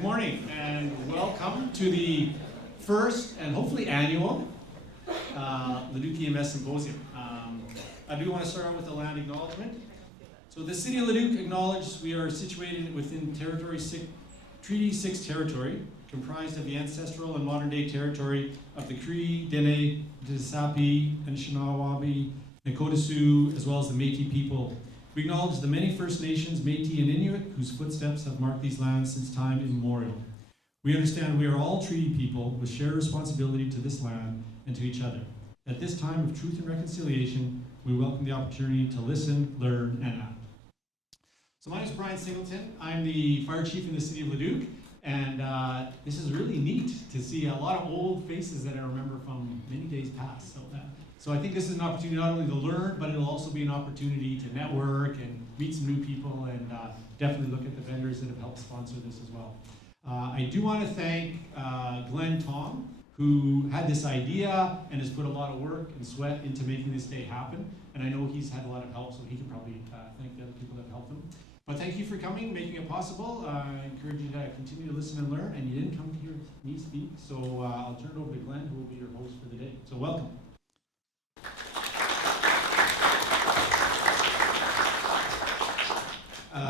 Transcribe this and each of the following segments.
Good morning and welcome to the first and hopefully annual Leduc EMS Symposium. I do want to start out with a land acknowledgement. So the City of Leduc acknowledges we are situated within Treaty 6 territory, comprised of the ancestral and modern day territory of the Cree, Dene, Disapi, Anishinaabe, Nakota Sioux, as well as the Métis people. We acknowledge the many First Nations, Métis and Inuit, whose footsteps have marked these lands since time immemorial. We understand we are all treaty people with shared responsibility to this land and to each other. At this time of truth and reconciliation, we welcome the opportunity to listen, learn, and act. So my name is Brian Singleton. I'm the fire chief in the City of Leduc, and this is really neat to see a lot of old faces that I remember from many days past. So I think this is an opportunity not only to learn, but it'll also be an opportunity to network and meet some new people and definitely look at the vendors that have helped sponsor this as well. I do want to thank Glenn Tom, who had this idea and has put a lot of work and sweat into making this day happen. And I know he's had a lot of help, so he can probably thank the other people that have helped him. But thank you for coming, making it possible. I encourage you to continue to listen and learn, and you didn't come to hear me speak, so I'll turn it over to Glenn, who will be your host for the day. So welcome.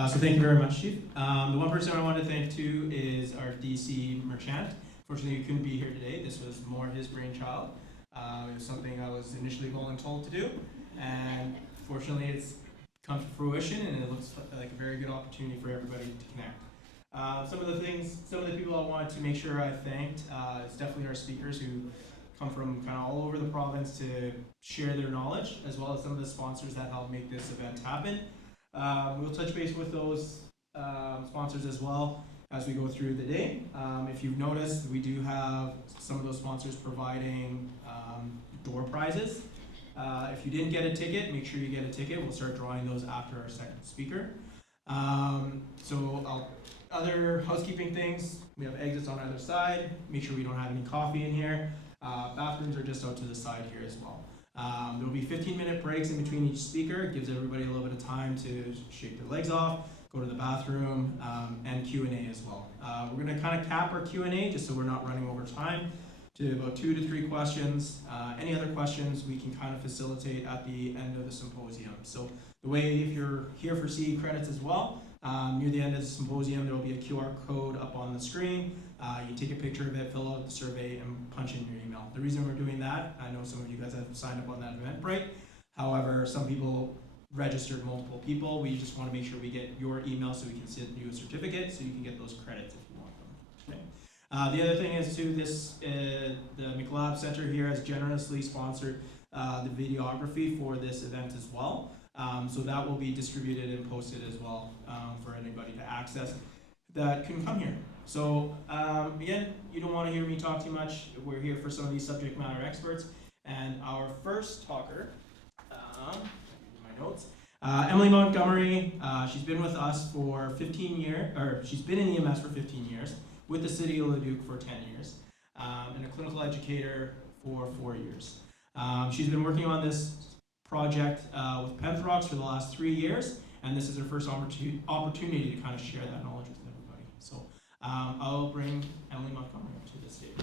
So thank you very much, Chief. The one person I want to thank too is our DC Merchant. Fortunately, he couldn't be here today. This was more his brainchild. It was something I was initially voluntold to do, and fortunately it's come to fruition, and it looks like a very good opportunity for everybody to connect. Some of the people I wanted to make sure I thanked is definitely our speakers who come from kind of all over the province to share their knowledge, as well as some of the sponsors that help make this event happen. We'll touch base with those sponsors as well as we go through the day. If you've noticed, we do have some of those sponsors providing door prizes. If you didn't get a ticket, make sure you get a ticket. We'll start drawing those after our second speaker. Other housekeeping things, we have exits on either side. Make sure we don't have any coffee in here. Bathrooms are just out to the side here as well. There will be 15-minute breaks in between each speaker. It gives everybody a little bit of time to shake their legs off, go to the bathroom, and Q&A as well. We're going to kind of cap our Q&A just so we're not running over time to about 2 to 3 questions. Any other questions we can kind of facilitate at the end of the symposium. So the way, if you're here for CE credits as well, near the end of the symposium there will be a QR code up on the screen. You take a picture of it, fill out the survey, and punch in your email. The reason we're doing that, I know some of you guys have signed up on that Eventbrite. However, some people registered multiple people. We just want to make sure we get your email so we can send you a certificate so you can get those credits if you want them. Okay. The other thing is too, the McLeod Center here has generously sponsored the videography for this event as well. So that will be distributed and posted as well for anybody to access that can come here. So again, you don't want to hear me talk too much. We're here for some of these subject matter experts. And our first talker, my notes, Emily Montgomery. She's been with us for 15 years, or she's been in EMS for 15 years, with the City of Leduc for 10 years, and a clinical educator for 4 years. She's been working on this project with Penthrox for the last 3 years, and this is her first opportunity to kind of share that knowledge with everybody. So I'll bring Emily Montgomery up to the stage.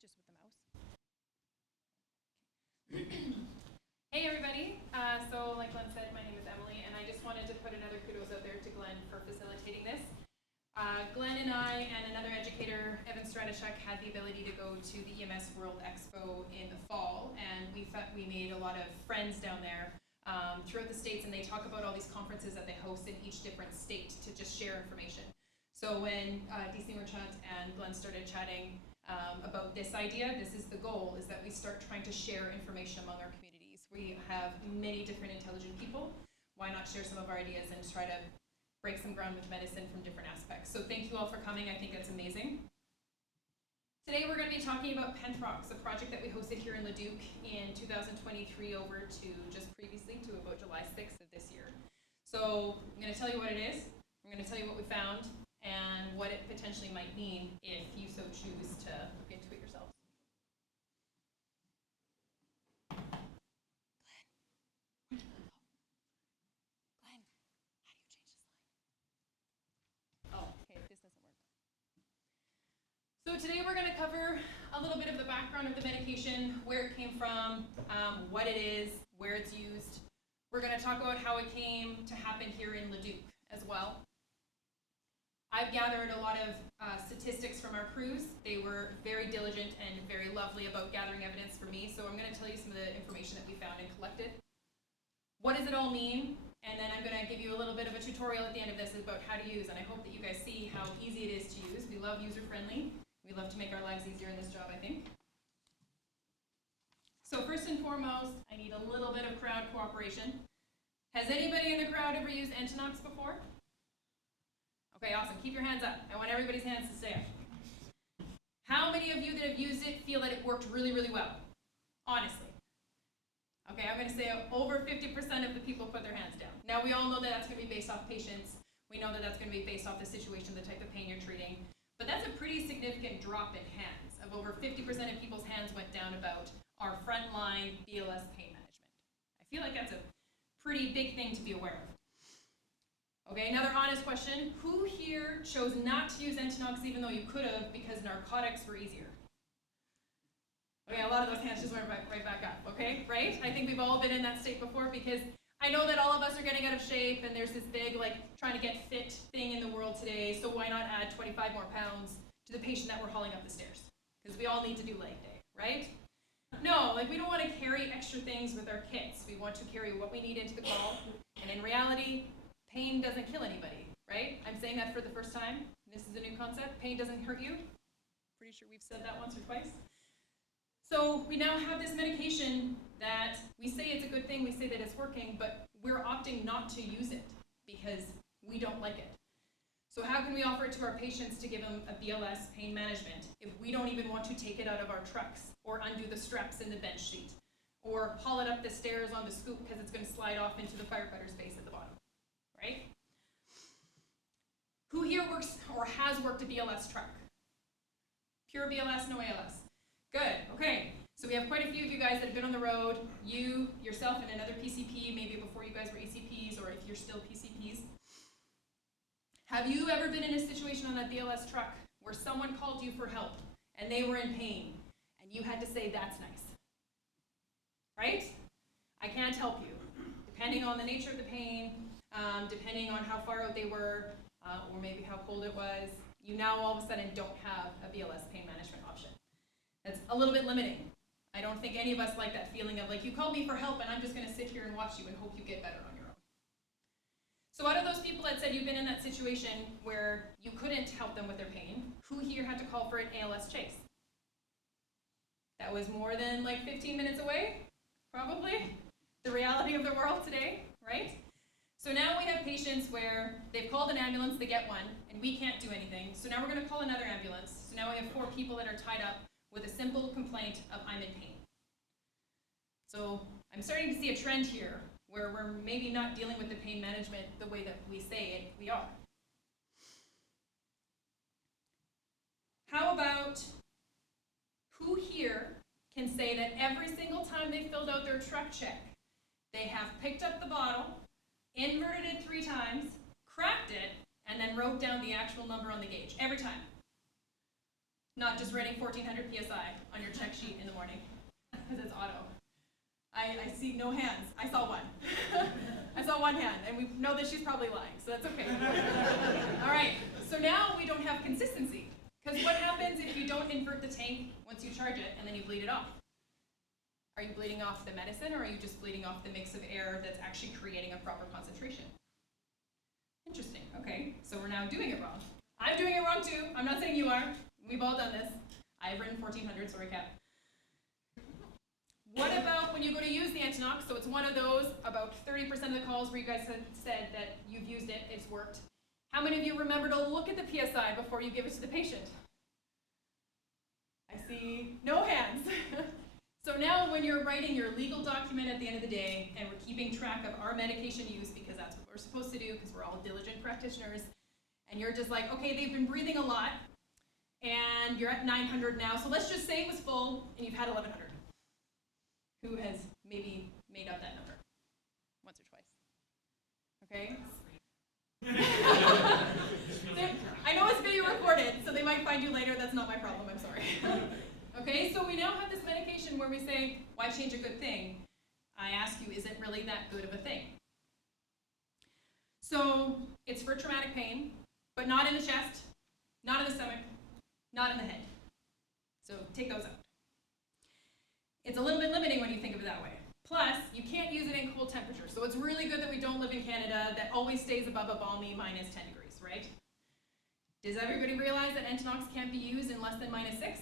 Just with the mouse. Hey everybody, so like Glenn said, my name is Emily, and I just wanted to put another kudos out there to Glenn for facilitating this. Glenn and I and another educator, Evan Stratashek, had the ability to go to the EMS World Expo in the fall, and we made a lot of friends down there throughout the states, and they talk about all these conferences that they host in each different state to just share information. So when DC Merchant and Glenn started chatting about this idea, this is the goal, is that we start trying to share information among our communities. We have many different intelligent people. Why not share some of our ideas and try to break some ground with medicine from different aspects? So thank you all for coming. I think that's amazing. Today we're going to be talking about Penthrox, a project that we hosted here in Leduc in 2023 over to just previously to about July 6th of this year. So I'm going to tell you what it is. I'm going to tell you what we found and what it potentially might mean if you so choose to look into it yourselves. today we're going to cover a little bit of the background of the medication, where it came from, what it is, where it's used. We're going to talk about how it came to happen here in Leduc as well. I've gathered a lot of statistics from our crews. They were very diligent and very lovely about gathering evidence for me, so I'm going to tell you some of the information that we found and collected. What does it all mean? And then I'm going to give you a little bit of a tutorial at the end of this about how to use, and I hope that you guys see how easy it is to use. We love user-friendly. We love to make our lives easier in this job, I think. So first and foremost, I need a little bit of crowd cooperation. Has anybody in the crowd ever used Penthrox before? Okay, awesome. Keep your hands up. I want everybody's hands to stay up. How many of you that have used it feel that it worked really, really well? Honestly. Okay, I'm going to say over 50% of the people put their hands down. Now, we all know that that's going to be based off patients. We know that that's going to be based off the situation, the type of pain you're treating. But that's a pretty significant drop in hands. Of over 50% of people's hands went down about our frontline BLS pain management. I feel like that's a pretty big thing to be aware of. Okay, another honest question. Who here chose not to use Penthrox even though you could have because narcotics were easier? Okay, a lot of those hands just went right back up, okay, right? I think we've all been in that state before because I know that all of us are getting out of shape and there's this big, like, trying to get fit thing in the world today, so why not add 25 more pounds to the patient that we're hauling up the stairs? Because we all need to do leg day, right? No, like, we don't want to carry extra things with our kits. We want to carry what we need into the call, and in reality, pain doesn't kill anybody, right? I'm saying that for the first time. This is a new concept. Pain doesn't hurt you. Pretty sure we've said that once or twice. So we now have this medication that we say it's a good thing, we say that it's working, but we're opting not to use it because we don't like it. So how can we offer it to our patients to give them a BLS pain management if we don't even want to take it out of our trucks or undo the straps in the bench seat or haul it up the stairs on the scoop because it's going to slide off into the firefighter's base at the bottom, right? Who here works or has worked a BLS truck? Pure BLS, no ALS. Good, okay. So we have quite a few of you guys that have been on the road, you, yourself, and another PCP, maybe before you guys were ECPs, or if you're still PCPs. Have you ever been in a situation on that BLS truck where someone called you for help, and they were in pain, and you had to say, that's nice? Right? I can't help you. Depending on the nature of the pain, depending on how far out they were, or maybe how cold it was, you now all of a sudden don't have a BLS pain management option. That's a little bit limiting. I don't think any of us like that feeling of like, you called me for help and I'm just going to sit here and watch you and hope you get better on your own. So out of those people that said you've been in that situation where you couldn't help them with their pain, who here had to call for an ALS chase? That was more than like 15 minutes away, probably. The reality of the world today, right? So now we have patients where they've called an ambulance, they get one, and we can't do anything. So now we're going to call another ambulance. So now we have 4 people that are tied up with a simple complaint of I'm in pain. So I'm starting to see a trend here where we're maybe not dealing with the pain management the way that we say it, we are. How about who here can say that every single time they filled out their truck check, they have picked up the bottle, inverted it 3 times, cracked it, and then wrote down the actual number on the gauge every time? Not just writing 1400 PSI on your check sheet in the morning, because it's auto. I see no hands. I saw one. I saw one hand, and we know that she's probably lying, so that's okay. All right, so now we don't have consistency, because what happens if you don't invert the tank once you charge it, and then you bleed it off? Are you bleeding off the medicine, or are you just bleeding off the mix of air that's actually creating a proper concentration? Interesting, okay, so we're now doing it wrong. I'm doing it wrong too. I'm not saying you are. We've all done this. I've written 1400, sorry, Cap. What about when you go to use the Penthrox? So it's one of those, about 30% of the calls where you guys have said that you've used it, it's worked. How many of you remember to look at the PSI before you give it to the patient? I see no hands. So now when you're writing your legal document at the end of the day, and we're keeping track of our medication use because that's what we're supposed to do because we're all diligent practitioners, and you're just like, okay, they've been breathing a lot, and you're at 900 now, so let's just say it was full, and you've had 1100. Who has maybe made up that number once or twice? Okay? I know it's video recorded, so they might find you later. That's not my problem. I'm sorry. Okay, so we now have this medication where we say, why change a good thing? I ask you, is it really that good of a thing? So it's for traumatic pain, but not in the chest, not in the stomach, not in the head. So take those out. It's a little bit limiting when you think of it that way. Plus, you can't use it in cold temperatures. So it's really good that we don't live in Canada that always stays above a balmy minus 10 degrees, right? Does everybody realize that Penthrox can't be used in less than minus 6?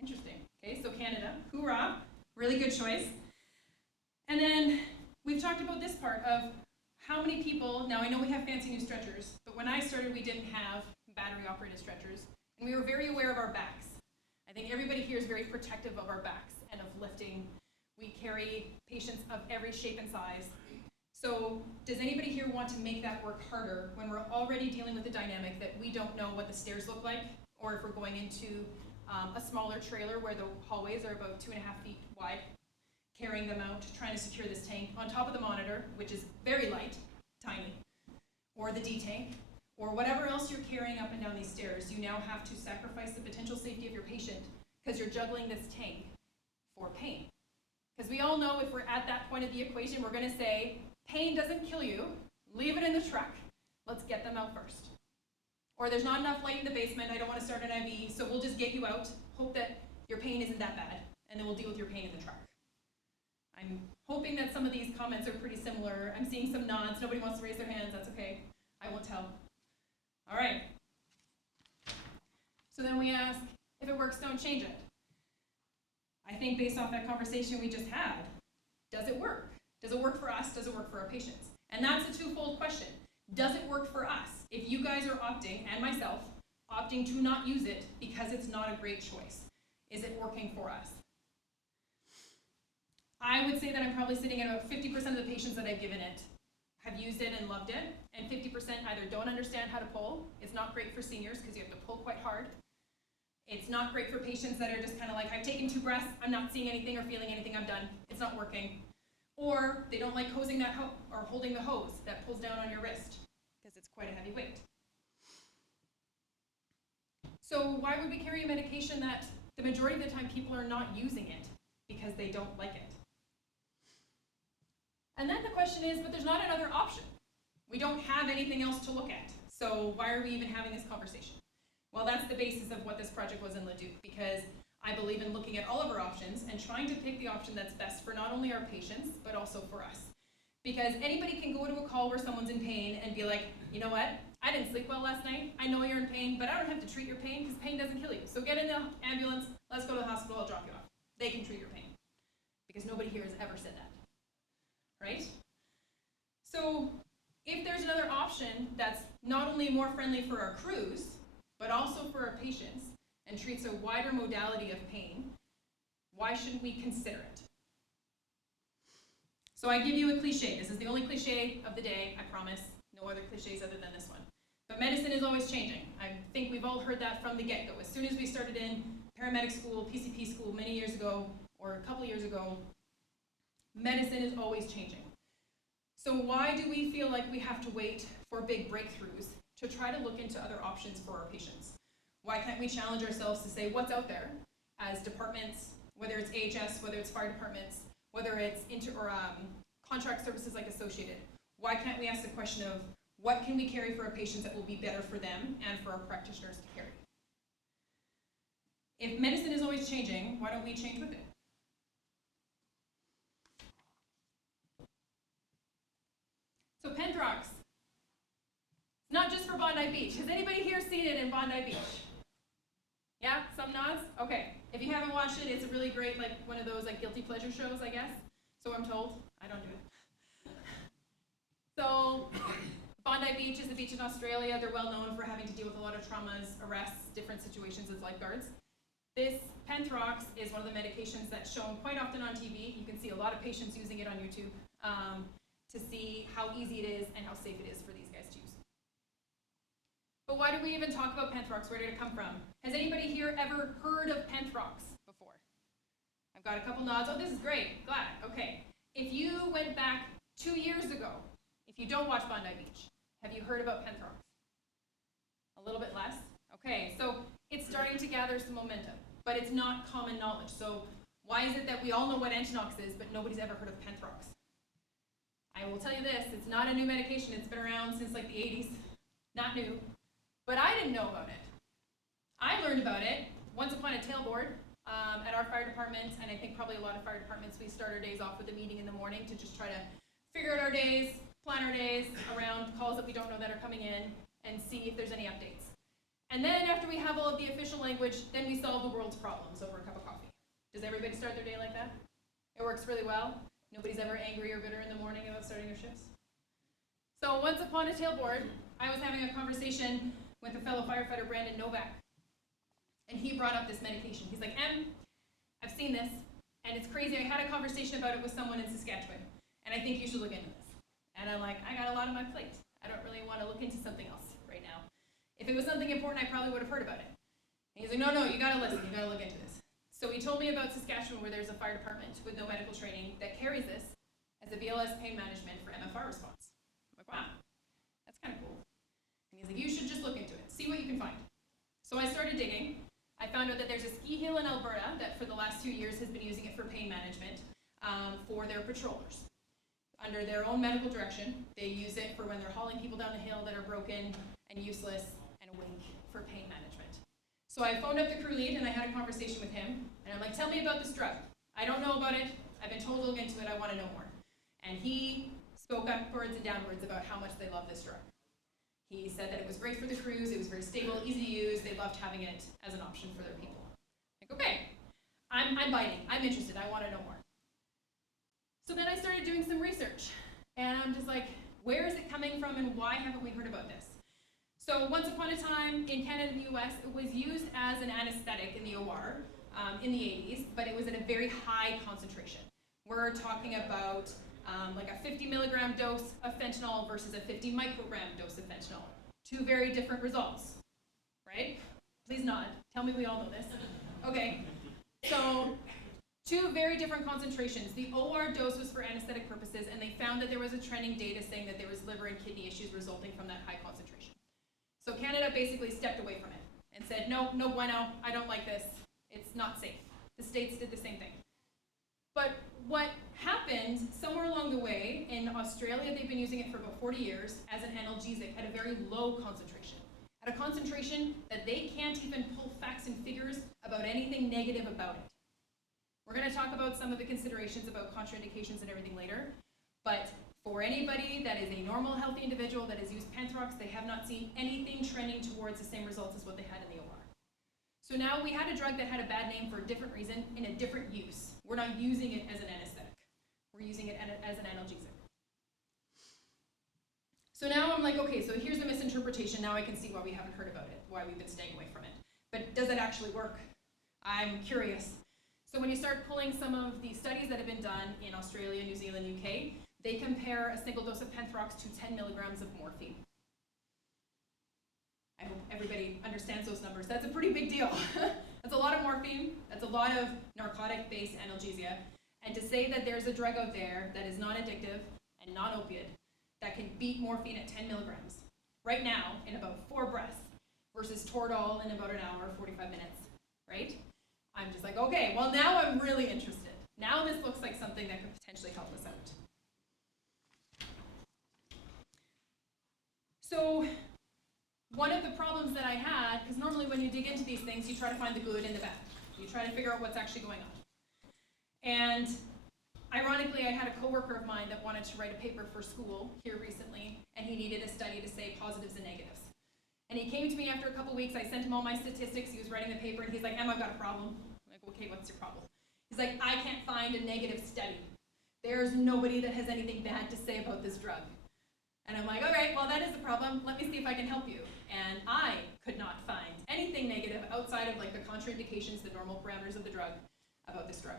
Interesting. Okay, so Canada, hoorah, really good choice. And then we've talked about this part of how many people, now I know we have fancy new stretchers, but when I started we didn't have battery operated stretchers, and we were very aware of our backs. I think everybody here is very protective of our backs and of lifting. We carry patients of every shape and size. So does anybody here want to make that work harder when we're already dealing with the dynamic that we don't know what the stairs look like, or if we're going into a smaller trailer where the hallways are about 2.5 feet wide, carrying them out, trying to secure this tank on top of the monitor, which is very light, tiny, or the D-tank, or whatever else you're carrying up and down these stairs. You now have to sacrifice the potential safety of your patient because you're juggling this tank for pain. Because we all know if we're at that point of the equation, we're going to say, pain doesn't kill you, leave it in the truck, let's get them out first. Or there's not enough light in the basement, I don't want to start an IV, so we'll just get you out, hope that your pain isn't that bad, and then we'll deal with your pain in the truck. I'm hoping that some of these comments are pretty similar. I'm seeing some nods, nobody wants to raise their hands, that's okay, I won't tell. All right. So then we ask, if it works, don't change it. I think based off that conversation we just had, does it work? Does it work for us? Does it work for our patients? And that's a twofold question. Does it work for us? If you guys are opting, and myself, opting to not use it because it's not a great choice, is it working for us? I would say that I'm probably sitting at about 50% of the patients that I've given it have used it and loved it, and 50% either don't understand how to pull. It's not great for seniors because you have to pull quite hard. It's not great for patients that are just kind of like, I've taken 2 breaths, I'm not seeing anything or feeling anything, I'm done. It's not working. Or they don't like holding the hose that pulls down on your wrist because it's quite a heavy weight. So why would we carry a medication that the majority of the time people are not using it because they don't like it? And then the question is, but there's not another option. We don't have anything else to look at. So why are we even having this conversation? Well, that's the basis of what this project was in Leduc, because I believe in looking at all of our options and trying to pick the option that's best for not only our patients, but also for us. Because anybody can go to a call where someone's in pain and be like, you know what, I didn't sleep well last night, I know you're in pain, but I don't have to treat your pain because pain doesn't kill you. So get in the ambulance, let's go to the hospital, I'll drop you off. They can treat your pain. Because nobody here has ever said that. Right? So if there's another option that's not only more friendly for our crews, but also for our patients, and treats a wider modality of pain, why shouldn't we consider it? So I give you a cliche. This is the only cliche of the day, I promise. No other cliches other than this one. But medicine is always changing. I think we've all heard that from the get-go. As soon as we started in paramedic school, PCP school many years ago, or a couple years ago, medicine is always changing. So why do we feel like we have to wait for big breakthroughs to try to look into other options for our patients? Why can't we challenge ourselves to say what's out there as departments, whether it's AHS, whether it's fire departments, whether it's contract services like Associated? Why can't we ask the question of what can we carry for our patients that will be better for them and for our practitioners to carry? If medicine is always changing, why don't we change with it? So Penthrox, not just for Bondi Beach. Has anybody here seen it in Bondi Beach? Yeah, some nods? Okay. If you haven't watched it, it's a really great, like one of those like guilty pleasure shows, I guess. So I'm told. I don't do it. So Bondi Beach is a beach in Australia. They're well known for having to deal with a lot of traumas, arrests, different situations as lifeguards. This Penthrox is one of the medications that's shown quite often on TV. You can see a lot of patients using it on YouTube to see how easy it is and how safe it is for these guys to use. But why do we even talk about Penthrox? Where did it come from? Has anybody here ever heard of Penthrox before? I've got a couple nods. Oh, this is great. Glad. Okay. If you went back 2 years ago, if you don't watch Bondi Beach, have you heard about Penthrox? A little bit less? Okay, so it's starting to gather some momentum, but it's not common knowledge. So why is it that we all know what Penthrox is, but nobody's ever heard of Penthrox? I will tell you this, it's not a new medication. It's been around since like the 80s. Not new. But I didn't know about it. I learned about it once upon a tailboard at our fire department, and I think probably a lot of fire departments, we start our days off with a meeting in the morning to just try to figure out our days, plan our days around calls that we don't know that are coming in, and see if there's any updates. And then after we have all of the official language, then we solve the world's problems over a cup of coffee. Does everybody start their day like that? It works really well. Nobody's ever angry or bitter in the morning about starting their shifts. So once upon a tailboard, I was having a conversation with a fellow firefighter, Brandon Novak, and he brought up this medication. He's like, I've seen this, and it's crazy. I had a conversation about it with someone in Saskatchewan, and I think you should look into this. And I'm like, I got a lot on my plate. I don't really want to look into something else right now. If it was something important, I probably would have heard about it. And he's like, no, you got to listen. You got to look into this. So he told me about Saskatchewan, where there's a fire department with no medical training that carries this as a BLS pain management for MFR response. I'm like, wow, that's kind of cool. And he's like, you should just look into it, see what you can find. So I started digging. I found out that there's a ski hill in Alberta that for the last 2 years has been using it for pain management for their patrollers. Under their own medical direction, they use it for when they're hauling people down the hill that are broken and useless and awake for pain management. So I phoned up the crew lead and I had a conversation with him, and I'm like, tell me about this drug. I don't know about it. I've been told to look into it. I want to know more. And he spoke upwards and downwards about how much they love this drug. He said that it was great for the crews, it was very stable, easy to use, they loved having it as an option for their people. Like, okay, I'm biting, I'm interested, I want to know more. So then I started doing some research, and I'm just like, where is it coming from and why haven't we heard about this? So once upon a time in Canada and the US, it was used as an anesthetic in the OR in the 80s, but it was at a very high concentration. We're talking about like a 50 milligram dose of fentanyl versus a 50 microgram dose of fentanyl. Two very different results, right? Please nod. Tell me we all know this. Okay, so two very different concentrations. The OR dose was for anesthetic purposes, and they found that there was a trending data saying that there was liver and kidney issues resulting from that high concentration. So Canada basically stepped away from it and said, no bueno, I don't like this. It's not safe. The states did the same thing. But what happened somewhere along the way, in Australia they've been using it for about 40 years as an analgesic at a very low concentration. At a concentration that they can't even pull facts and figures about anything negative about it. We're going to talk about some of the considerations about contraindications and everything later, but for anybody that is a normal, healthy individual that has used Penthrox, they have not seen anything trending towards the same results as what they had in the OR. So now we had a drug that had a bad name for a different reason in a different use. We're not using it as an anesthetic. We're using it as an analgesic. So now I'm like, okay, so here's the misinterpretation. Now I can see why we haven't heard about it, why we've been staying away from it. But does it actually work? I'm curious. So when you start pulling some of the studies that have been done in Australia, New Zealand, UK, they compare a single dose of Penthrox to 10 milligrams of morphine. I hope everybody understands those numbers. That's a pretty big deal. That's a lot of morphine. That's a lot of narcotic-based analgesia. And to say that there's a drug out there that is non-addictive and non-opiate that can beat morphine at 10 milligrams right now in about 4 breaths versus Toradol in about an hour, 45 minutes, right? I'm just like, okay, well now I'm really interested. Now this looks like something that could potentially help us out. So one of the problems that I had, because normally when you dig into these things, you try to find the good and the bad. You try to figure out what's actually going on. And ironically, I had a coworker of mine that wanted to write a paper for school here recently, and he needed a study to say positives and negatives. And he came to me after a couple weeks. I sent him all my statistics. He was writing the paper, and he's like, Em, I've got a problem. I'm like, okay, what's your problem? He's like, I can't find a negative study. There's nobody that has anything bad to say about this drug. And I'm like, all right, well, that is a problem. Let me see if I can help you. And I could not find anything negative outside of like the contraindications, the normal parameters of the drug about this drug.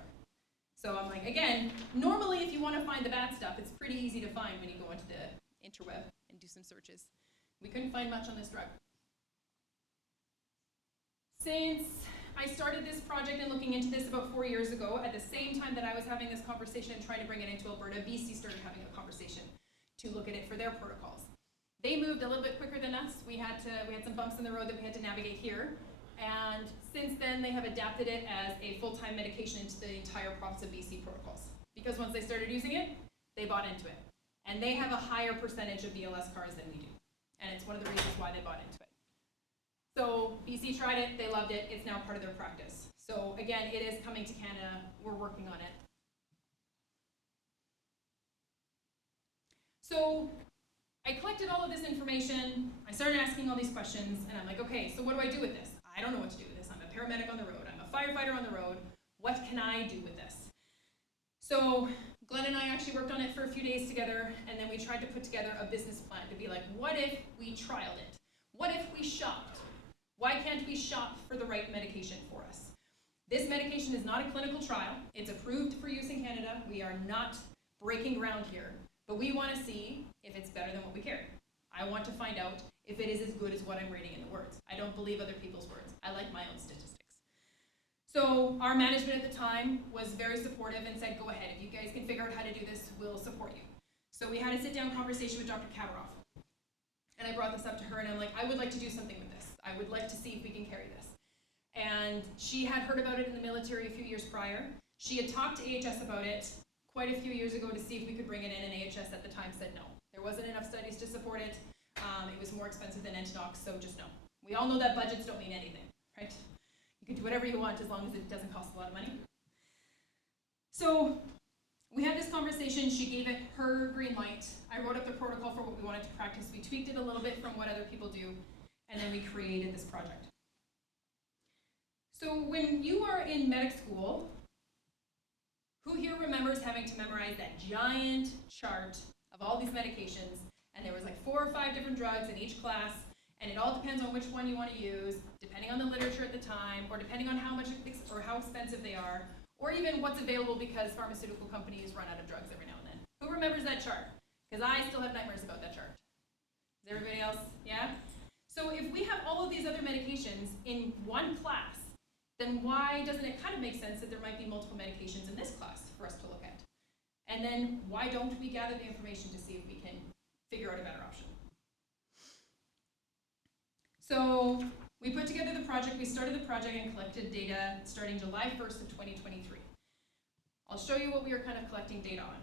So I'm like, again, normally if you want to find the bad stuff, it's pretty easy to find when you go into the interweb and do some searches. We couldn't find much on this drug. Since I started this project and looking into this about 4 years ago. At the same time that I was having this conversation and trying to bring it into Alberta, BC started having a conversation to look at it for their protocols. They moved a little bit quicker than us. We had some bumps in the road that we had to navigate here. And since then, they have adapted it as a full-time medication into the entire province of BC protocols. Because once they started using it, they bought into it. And they have a higher percentage of BLS cars than we do. And it's one of the reasons why they bought into it. So BC tried it, they loved it, it's now part of their practice. So again, it is coming to Canada, we're working on it. So I collected all of this information, I started asking all these questions, and I'm like, okay, so what do I do with this? I don't know what to do with this. I'm a paramedic on the road, I'm a firefighter on the road. What can I do with this? So Glenn and I actually worked on it for a few days together, and then we tried to put together a business plan to be like, what if we trialed it? What if we shopped? Why can't we shop for the right medication for us? This medication is not a clinical trial. It's approved for use in Canada. We are not breaking ground here, but we want to see if it's better than what we carry. I want to find out if it is as good as what I'm reading in the words. I don't believe other people's words. I like my own statistics. So our management at the time was very supportive and said, go ahead, if you guys can figure out how to do this, we'll support you. So we had a sit-down conversation with Dr. Kabaroff. And I brought this up to her, and I'm like, I would like to do something with this. I would like to see if we can carry this. And she had heard about it in the military a few years prior. She had talked to AHS about it quite a few years ago to see if we could bring it in, and AHS at the time said no. There wasn't enough studies to support it. It was more expensive than Penthrox, so just no. We all know that budgets don't mean anything, right? You can do whatever you want as long as it doesn't cost a lot of money. So we had this conversation, she gave it her green light. I wrote up the protocol for what we wanted to practice. We tweaked it a little bit from what other people do, and then we created this project. So when you are in medic school, who here remembers having to memorize that giant chart of all these medications, and there was like 4 or 5 different drugs in each class, and it all depends on which one you want to use, depending on the literature at the time, or depending on how much or how expensive they are, or even what's available because pharmaceutical companies run out of drugs every now and then. Who remembers that chart? Because I still have nightmares about that chart. Is everybody else? Yeah? So if we have all of these other medications in one class, then why doesn't it kind of make sense that there might be multiple medications in this class for us to look at? And then why don't we gather the information to see if we can figure out a better option? So we put together the project, we started the project and collected data starting July 1st of 2023. I'll show you what we were kind of collecting data on.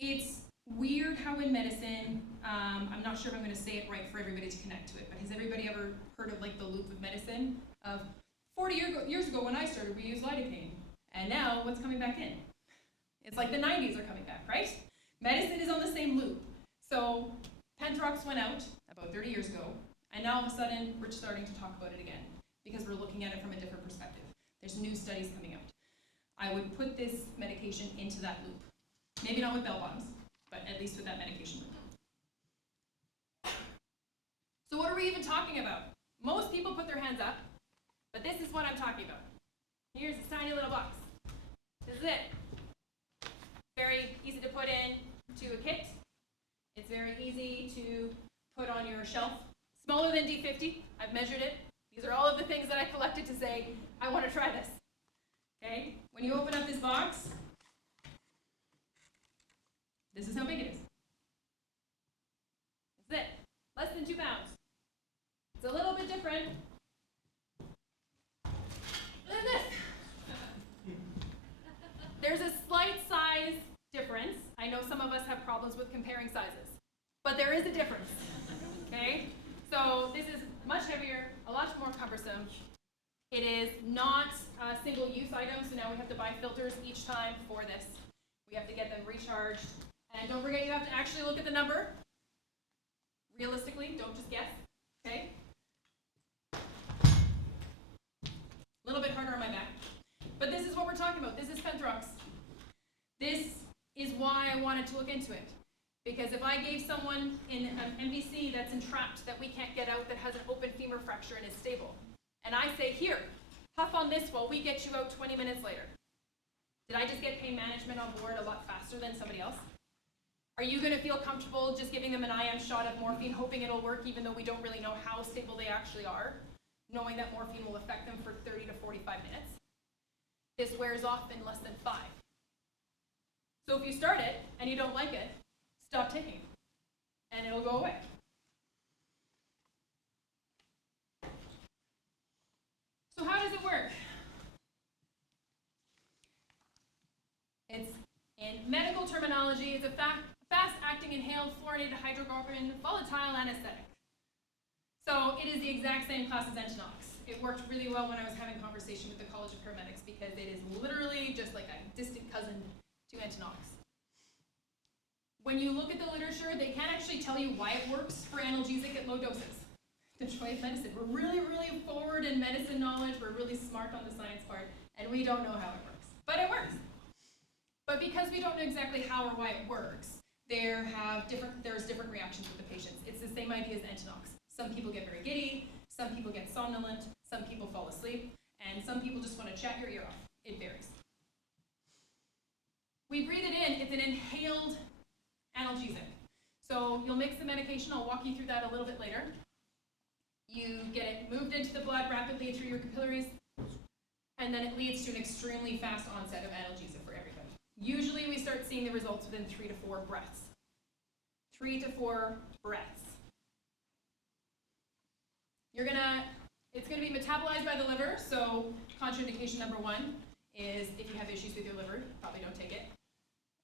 It's weird how in medicine, I'm not sure if I'm going to say it right for everybody to connect to it, but has everybody ever heard of like the loop of medicine? Of 40 years ago when I started, we used lidocaine, and now what's coming back in? It's like the 90s are coming back, right? Medicine is on the same loop. So Penthrox went out about 30 years ago, and now all of a sudden we're starting to talk about it again because we're looking at it from a different perspective. There's new studies coming out. I would put this medication into that loop. Maybe not with bell bottoms, but at least with that medication loop. So what are we even talking about? Most people put their hands up, but this is what I'm talking about. Here's this tiny little box. This is it. Very easy to put in to a kit. It's very easy to put on your shelf. Smaller than D50, I've measured it. These are all of the things that I collected to say, I want to try this. Okay? When you open up this box, this is how big it is. This is it. Less than 2 pounds. It's a little bit different than this. There's a slight size difference. I know some of us have problems with comparing sizes, but there is a difference. Okay? So this is much heavier, a lot more cumbersome. It is not a single-use item, so now we have to buy filters each time for this. We have to get them recharged. And don't forget, you have to actually look at the number. Realistically, don't just guess. Okay? A little bit harder on my back. But this is what we're talking about. This is Penthrox. This is why I wanted to look into it. Because if I gave someone in an MVC that's entrapped, that we can't get out, that has an open femur fracture and is stable, and I say, here, huff on this while we get you out 20 minutes later. Did I just get pain management on board a lot faster than somebody else? Are you going to feel comfortable just giving them an IM shot of morphine, hoping it'll work, even though we don't really know how stable they actually are? knowing that morphine will affect them for 30 to 45 minutes. This wears off in less than 5. So if you start it and you don't like it, stop taking it, and it'll go away. So how does it work? It's, in medical terminology, it's a fast-acting inhaled fluorinated hydrocarbon volatile anesthetic. So it is the exact same class as Penthrox. It worked really well when I was having a conversation with the College of Paramedics because it is literally just like a distant cousin to Penthrox. When you look at the literature, they can't actually tell you why it works for analgesic at low doses. Detroit Medicine, we're really, really forward in medicine knowledge, we're really smart on the science part, and we don't know how it works. But it works. But because we don't know exactly how or why it works, there's different reactions with the patients. It's the same idea as Penthrox. Some people get very giddy, some people get somnolent, some people fall asleep, and some people just want to chat your ear off. It varies. We breathe it in, it's an inhaled analgesic. So you'll mix the medication, I'll walk you through that a little bit later. You get it moved into the blood rapidly through your capillaries, and then it leads to an extremely fast onset of analgesia for everybody. Usually we start seeing the results within 3 to 4 breaths. 3 to 4 breaths. It's gonna be metabolized by the liver, so contraindication number 1 is if you have issues with your liver, probably don't take it.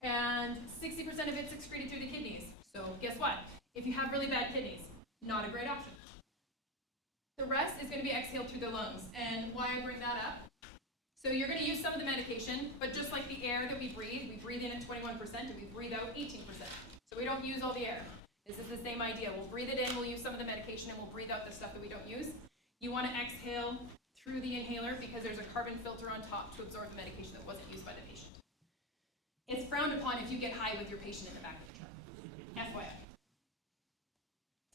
And 60% of it's excreted through the kidneys. So guess what? If you have really bad kidneys, not a great option. The rest is going to be exhaled through the lungs. And why I bring that up, so you're going to use some of the medication, but just like the air that we breathe in at 21% and we breathe out 18%. So we don't use all the air. This is the same idea. We'll breathe it in, we'll use some of the medication, and we'll breathe out the stuff that we don't use. You want to exhale through the inhaler because there's a carbon filter on top to absorb the medication that wasn't used by the patient. It's frowned upon if you get high with your patient in the back of the truck. FYI.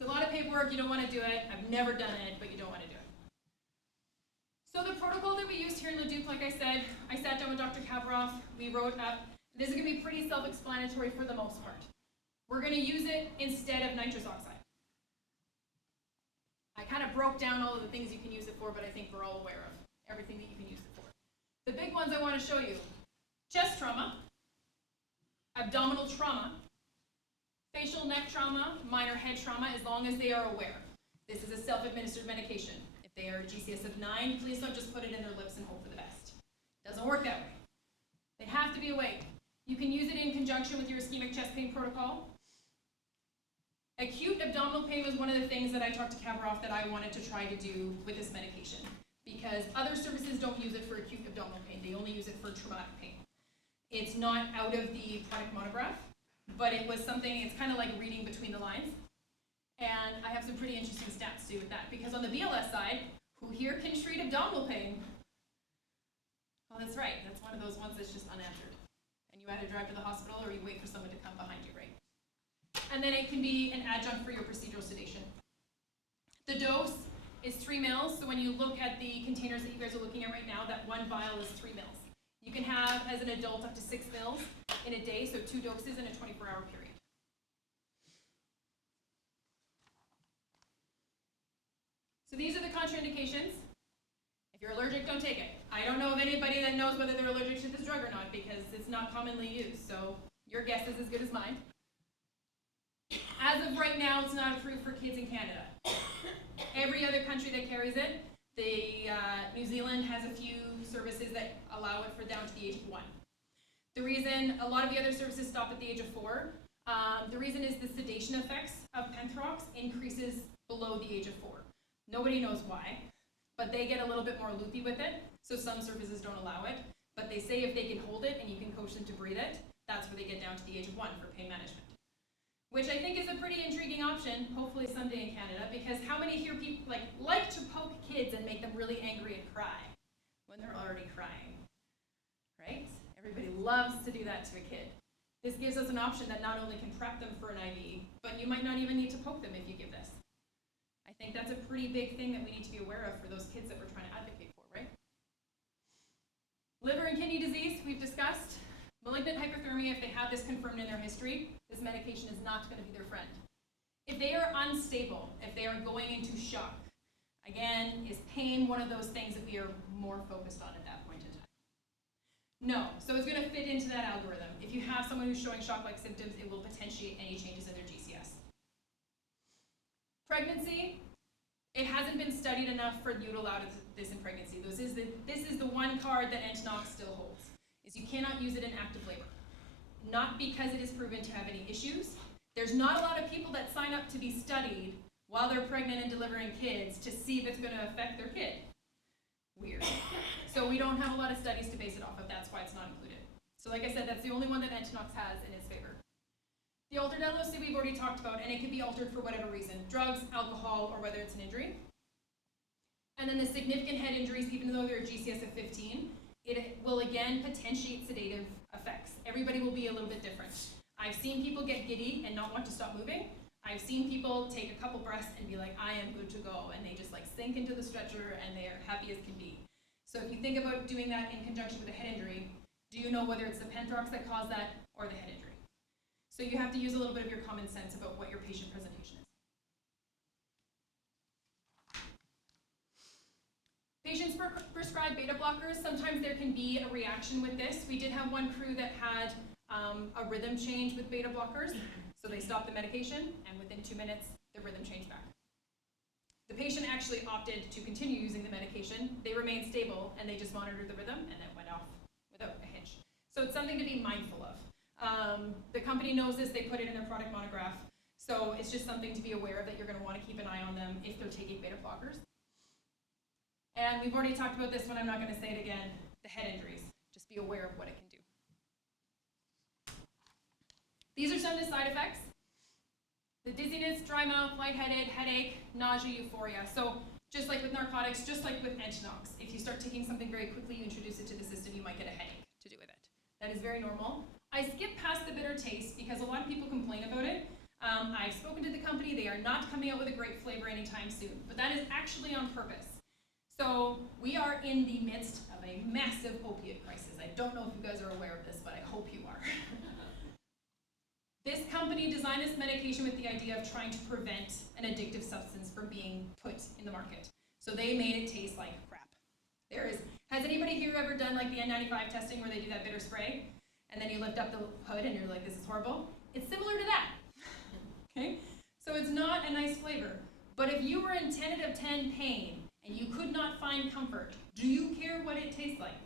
It's a lot of paperwork, you don't want to do it. I've never done it, but you don't want to do it. So the protocol that we used here in Leduc, like I said, I sat down with Dr. Kavaroff, we wrote up. This is going to be pretty self-explanatory for the most part. We're going to use it instead of nitrous oxide. I kind of broke down all of the things you can use it for, but I think we're all aware of everything that you can use it for. The big ones I want to show you: chest trauma, abdominal trauma, facial neck trauma, minor head trauma, as long as they are aware. This is a self-administered medication. If they are GCS of 9, please don't just put it in their lips and hope for the best. It doesn't work that way. They have to be awake. You can use it in conjunction with your ischemic chest pain protocol. Acute abdominal pain was one of the things that I talked to Kavaroff that I wanted to try to do with this medication, because other services don't use it for acute abdominal pain. They only use it for traumatic pain. It's not out of the product monograph, but it was something, it's kind of like reading between the lines. And I have some pretty interesting stats to do with that, because on the BLS side, who here can treat abdominal pain? Well, that's right, that's one of those ones that's just unanswered. And you either drive to the hospital or you wait for someone to come behind you, right? And then it can be an adjunct for your procedural sedation. The dose is 3 mils, so when you look at the containers that you guys are looking at right now, that 1 vial is 3 mils. You can have, as an adult, up to 6 mils in a day, so 2 doses in a 24-hour period. So these are the contraindications. If you're allergic, don't take it. I don't know of anybody that knows whether they're allergic to this drug or not, because it's not commonly used, so your guess is as good as mine. As of right now, it's not approved for kids in Canada. Every other country that carries it, New Zealand has a few services that allow it for down to the age of 1. The reason a lot of the other services stop at the age of 4, the reason is the sedation effects of Penthrox increases below the age of 4. Nobody knows why, but they get a little bit more loopy with it, so some services don't allow it. But they say if they can hold it and you can coach them to breathe it, that's where they get down to the age of 1 for pain management. Which I think is a pretty intriguing option, hopefully someday in Canada, because how many here people like to poke kids and make them really angry and cry when they're already crying, right? Everybody loves to do that to a kid. This gives us an option that not only can prep them for an IV, but you might not even need to poke them if you give this. I think that's a pretty big thing that we need to be aware of for those kids that we're trying to advocate for, right? Liver and kidney disease, we've discussed. Malignant hyperthermia, if they have this confirmed in their history, this medication is not going to be their friend. If they are unstable, if they are going into shock, Again, is pain one of those things that we are more focused on at that point in time? No. So it's going to fit into that algorithm. If you have someone who's showing shock-like symptoms, it will potentiate any changes in their GCS. Pregnancy, it hasn't been studied enough for you to allow this in pregnancy. This is the one card that Penthrox still holds, is you cannot use it in active labor. Not because it is proven to have any issues. There's not a lot of people that sign up to be studied while they're pregnant and delivering kids to see if it's going to affect their kid. Weird. So we don't have a lot of studies to base it off of. That's why it's not included. So like I said, that's the only one that Penthrox has in its favor. The altered LOC we've already talked about, and it can be altered for whatever reason. Drugs, alcohol, or whether it's an injury. And then the significant head injuries, even though they're a GCS of 15, it will again potentiate sedative effects. Everybody will be a little bit different. I've seen people get giddy and not want to stop moving. I've seen people take a couple breaths and be like, I am good to go, and they just like sink into the stretcher and they are happy as can be. So if you think about doing that in conjunction with a head injury, do you know whether it's the Penthrox that caused that or the head injury? So you have to use a little bit of your common sense about what your patient presentation is. Patients prescribed beta blockers, sometimes there can be a reaction with this. We did have one crew that had a rhythm change with beta blockers. So they stopped the medication, and within 2 minutes, the rhythm changed back. The patient actually opted to continue using the medication. They remained stable, and they just monitored the rhythm, and it went off without a hitch. So it's something to be mindful of. The company knows this. They put it in their product monograph. So it's just something to be aware of, that you're going to want to keep an eye on them if they're taking beta blockers. And we've already talked about this one. I'm not going to say it again. The head injuries. Just be aware of what it can do. These are some of the side effects. The dizziness, dry mouth, lightheaded, headache, nausea, euphoria. So just like with narcotics, just like with Penthrox, if you start taking something very quickly, you introduce it to the system, you might get a headache to do with it. That is very normal. I skip past the bitter taste because a lot of people complain about it. I've spoken to the company. They are not coming out with a great flavor anytime soon, but that is actually on purpose. So we are in the midst of a massive opiate crisis. I don't know if you guys are aware of this, but I hope you are. This company designed this medication with the idea of trying to prevent an addictive substance from being put in the market. So they made it taste like crap. Has anybody here ever done like the N95 testing where they do that bitter spray? And then you lift up the hood and you're like, this is horrible? It's similar to that. Okay? So it's not a nice flavor. But if you were in 10 out of 10 pain and you could not find comfort, do you care what it tastes like?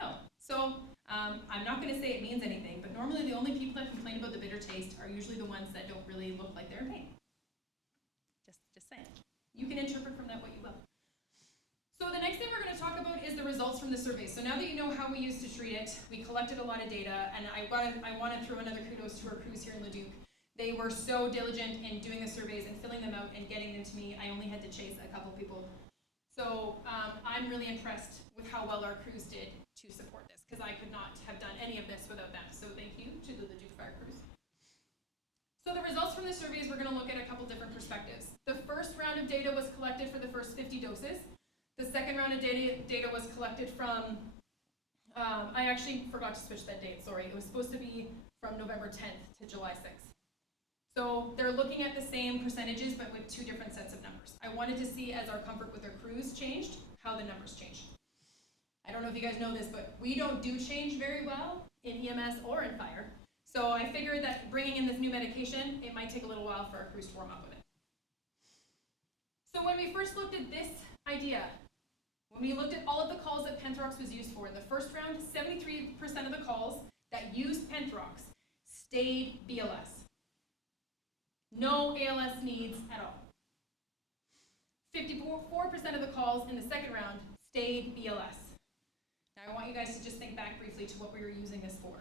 No. So I'm not going to say it means anything, but normally the only people that complain about the bitter taste are usually the ones that don't really look like they're in pain. Just saying. You can interpret from that what you will. So the next thing we're going to talk about is the results from the survey. So now that you know how we used to treat it, we collected a lot of data, and I want to throw another kudos to our crews here in Leduc. They were so diligent in doing the surveys and filling them out and getting them to me. I only had to chase a couple people. So I'm really impressed with how well our crews did to support this, because I could not have done any of this without them. So thank you to the Leduc Fire crews. So the results from the surveys, we're going to look at a couple different perspectives. The first round of data was collected for the first 50 doses. The second round of data was collected from, I actually forgot to switch that date, sorry. It was supposed to be from November 10th to July 6th. So they're looking at the same percentages, but with two different sets of numbers. I wanted to see, as our comfort with our crews changed, how the numbers changed. I don't know if you guys know this, but we don't do change very well in EMS or in fire. So I figured that bringing in this new medication, it might take a little while for our crews to warm up with it. So when we first looked at this idea, when we looked at all of the calls that Penthrox was used for, in the first round, 73% of the calls that used Penthrox stayed BLS. No ALS needs at all. 54% of the calls in the second round stayed BLS. Now I want you guys to just think back briefly to what we were using this for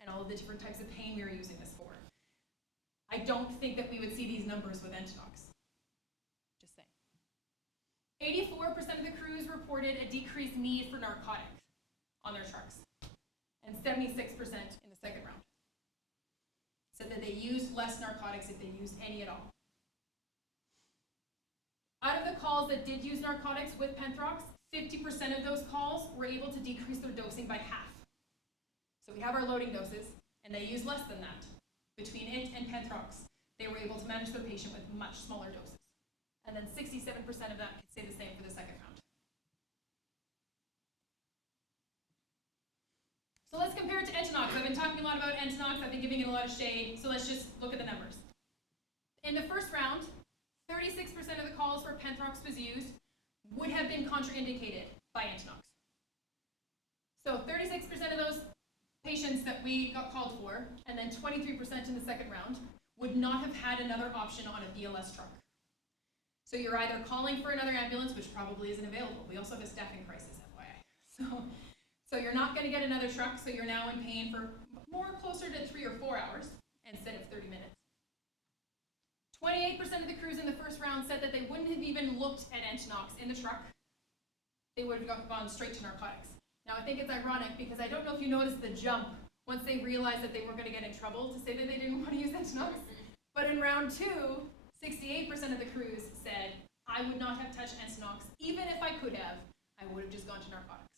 and all of the different types of pain we were using this for. I don't think that we would see these numbers with Penthrox. Just saying. 84% of the crews reported a decreased need for narcotics on their trucks, and 76% in the second round said that they used less narcotics if they used any at all. Out of the calls that did use narcotics with Penthrox, 50% of those calls were able to decrease their dosing by half. So we have our loading doses, and they use less than that. Between it and Penthrox, they were able to manage their patient with much smaller doses And then 67% of that could say the same for the second round. So let's compare it to Penthrox. I've been talking a lot about Penthrox. I've been giving it a lot of shade. So let's just look at the numbers. In the first round, 36% of the calls where Penthrox was used would have been contraindicated by Penthrox. So 36% of those patients that we got called for, and then 23% in the second round, would not have had another option on a BLS truck. So you're either calling for another ambulance, which probably isn't available. We also have a staffing crisis, FYI. So you're not going to get another truck, so you're now in pain for more closer to 3 or 4 hours instead of 30 minutes. 28% of the crews in the first round said that they wouldn't have even looked at Penthrox in the truck. They would have gone straight to narcotics. Now, I think it's ironic because I don't know if you noticed the jump once they realized that they weren't going to get in trouble to say that they didn't want to use Penthrox. But in round 2, 68% of the crews said, I would not have touched Penthrox. Even if I could have, I would have just gone to narcotics.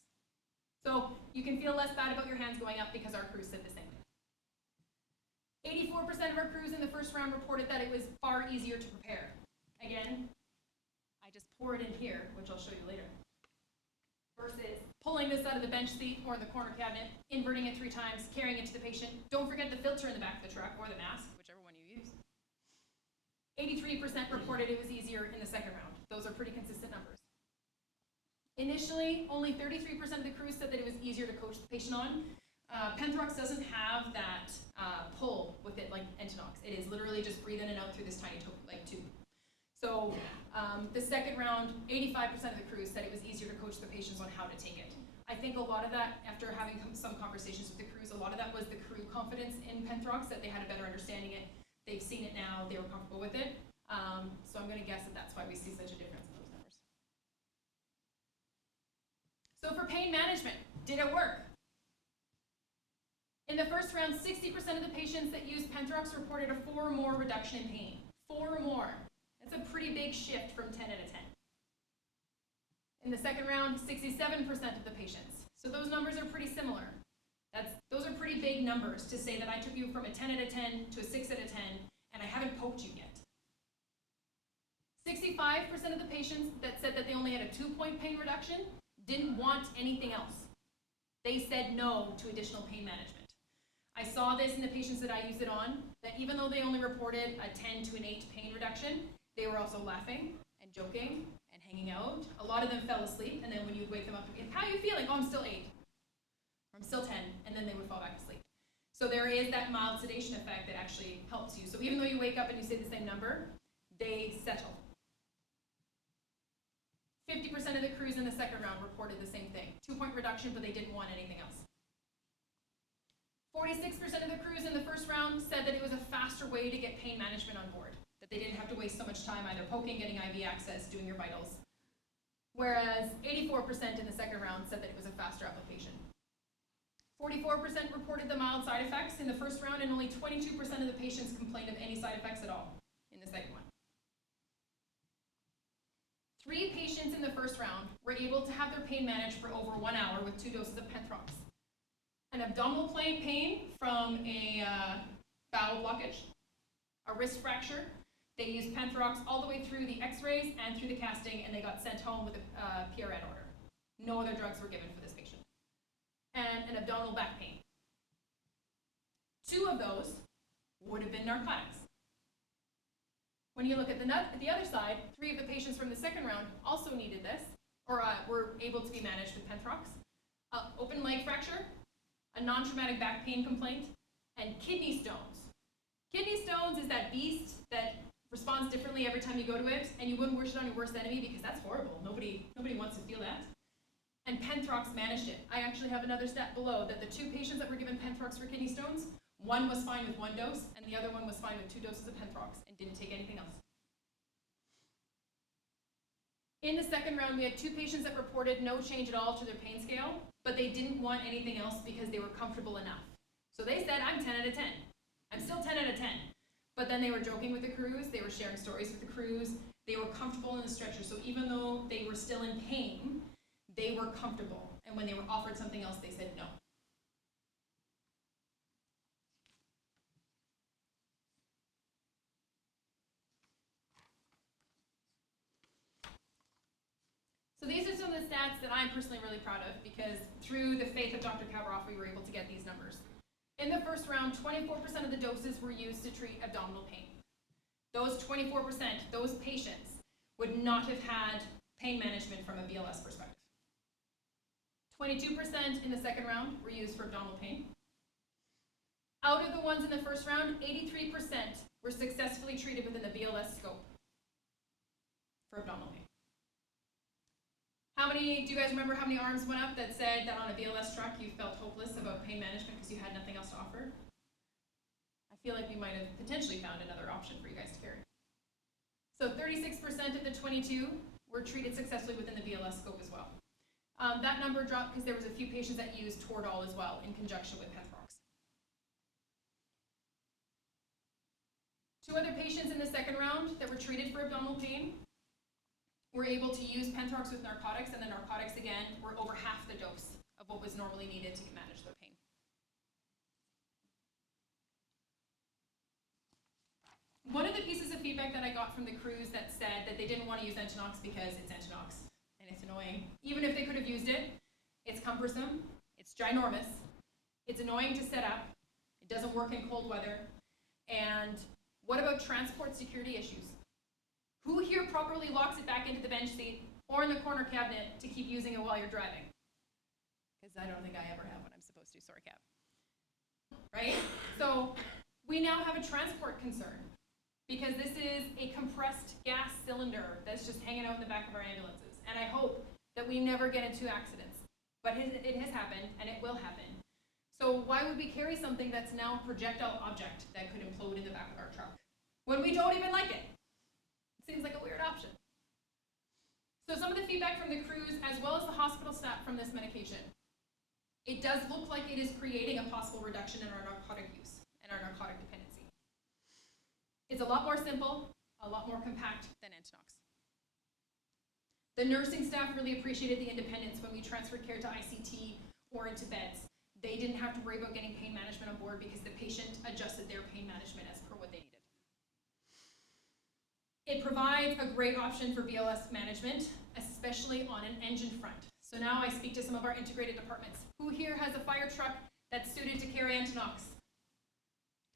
So you can feel less bad about your hands going up because our crews said the same thing. 84% of our crews in the first round reported that it was far easier to prepare. Again, I just pour it in here, which I'll show you later. Versus pulling this out of the bench seat or the corner cabinet, inverting it 3 times, carrying it to the patient. Don't forget the filter in the back of the truck or the mask, whichever one you use. 83% reported it was easier in the second round. Those are pretty consistent numbers. Initially, only 33% of the crews said that it was easier to coach the patient on. Penthrox doesn't have that pull with it like Penthrox. It is literally just breathe in and out through this tiny tube. So the second round, 85% of the crews said it was easier to coach the patients on how to take it. I think a lot of that, after having some conversations with the crews, a lot of that was the crew confidence in Penthrox, that they had a better understanding it. They've seen it now, they were comfortable with it. So I'm going to guess that that's why we see such a difference in those numbers. So for pain management, did it work? In the first round, 60% of the patients that used Penthrox reported a 4 or more reduction in pain. 4 or more. That's a pretty big shift from 10 out of 10. In the second round, 67% of the patients. So those numbers are pretty similar. Those are pretty big numbers to say that I took you from a 10 out of 10 to a 6 out of 10, and I haven't poked you yet. 65% of the patients that said that they only had a 2-point pain reduction didn't want anything else. They said no to additional pain management. I saw this in the patients that I used it on, that even though they only reported a 10 to an 8 pain reduction, they were also laughing and joking and hanging out. A lot of them fell asleep, and then when you'd wake them up, how are you feeling? Oh, I'm still 8. Or I'm still 10, and then they would fall back asleep. So there is that mild sedation effect that actually helps you. So even though you wake up and you say the same number, they settle. 50% of the crews in the second round reported the same thing. 2-point reduction, but they didn't want anything else. 46% of the crews in the first round said that it was a faster way to get pain management on board, that they didn't have to waste so much time either poking, getting IV access, doing your vitals. Whereas 84% in the second round said that it was a faster application. 44% reported the mild side effects in the first round, and only 22% of the patients complained of any side effects at all in the second one. 3 patients in the first round were able to have their pain managed for over 1 hour with 2 doses of Penthrox. An abdominal pain from a bowel blockage, a wrist fracture. They used Penthrox all the way through the x-rays and through the casting, and they got sent home with a PRN order. No other drugs were given for this patient. And an abdominal back pain. 2 of those would have been narcotics. When you look at the other side, 3 of the patients from the second round also needed this, or were able to be managed with Penthrox. Open leg fracture, a non-traumatic back pain complaint, and kidney stones. Kidney stones is that beast that responds differently every time you go to it, and you wouldn't wish it on your worst enemy because that's horrible. Nobody wants to feel that. And Penthrox managed it. I actually have another stat below that the 2 patients that were given Penthrox for kidney stones, one was fine with 1 dose, and the other one was fine with 2 doses of Penthrox and didn't take anything else. In the second round, we had 2 patients that reported no change at all to their pain scale, but they didn't want anything else because they were comfortable enough. So they said, I'm 10 out of 10. I'm still 10 out of 10. But then they were joking with the crews, they were sharing stories with the crews, they were comfortable in the stretcher. So even though they were still in pain, they were comfortable. And when they were offered something else, they said no. So these are some of the stats that I'm personally really proud of because through the faith of Dr. Kabaroff, we were able to get these numbers. In the first round, 24% of the doses were used to treat abdominal pain. Those 24%, those patients, would not have had pain management from a BLS perspective. 22% in the second round were used for abdominal pain. Out of the ones in the first round, 83% were successfully treated within the BLS scope for abdominal pain. How many, do you guys remember how many arms went up that said that on a BLS truck you felt hopeless about pain management because you had nothing else to offer? I feel like we might have potentially found another option for you guys to carry. So 36% of the 22 were treated successfully within the BLS scope as well. That number dropped because there was a few patients that used Toradol as well in conjunction with Penthrox. 2 other patients in the second round that were treated for abdominal pain were able to use Penthrox with narcotics, and the narcotics, again, were over half the dose of what was normally needed to manage their pain. One of the pieces of feedback that I got from the crews that said that they didn't want to use Penthrox because it's Penthrox and it's annoying. Even if they could have used it, it's cumbersome, it's ginormous, it's annoying to set up, it doesn't work in cold weather, and what about transport security issues? Who here properly locks it back into the bench seat or in the corner cabinet to keep using it while you're driving? Because I don't think I ever have when I'm supposed to, sorry, Cap. Right? So we now have a transport concern because this is a compressed gas cylinder that's just hanging out in the back of our ambulances. And I hope that we never get into accidents. But it has happened, and it will happen. So why would we carry something that's now a projectile object that could implode in the back of our truck when we don't even like it? Seems like a weird option. So some of the feedback from the crews as well as the hospital staff from this medication. It does look like it is creating a possible reduction in our narcotic use and our narcotic dependency. It's a lot more simple, a lot more compact than Penthrox. The nursing staff really appreciated the independence when we transferred care to ICT or into beds. They didn't have to worry about getting pain management on board because the patient adjusted their pain management as per what they needed. It provides a great option for BLS management, especially on an engine front. So now I speak to some of our integrated departments. Who here has a fire truck that's suited to carry Penthrox?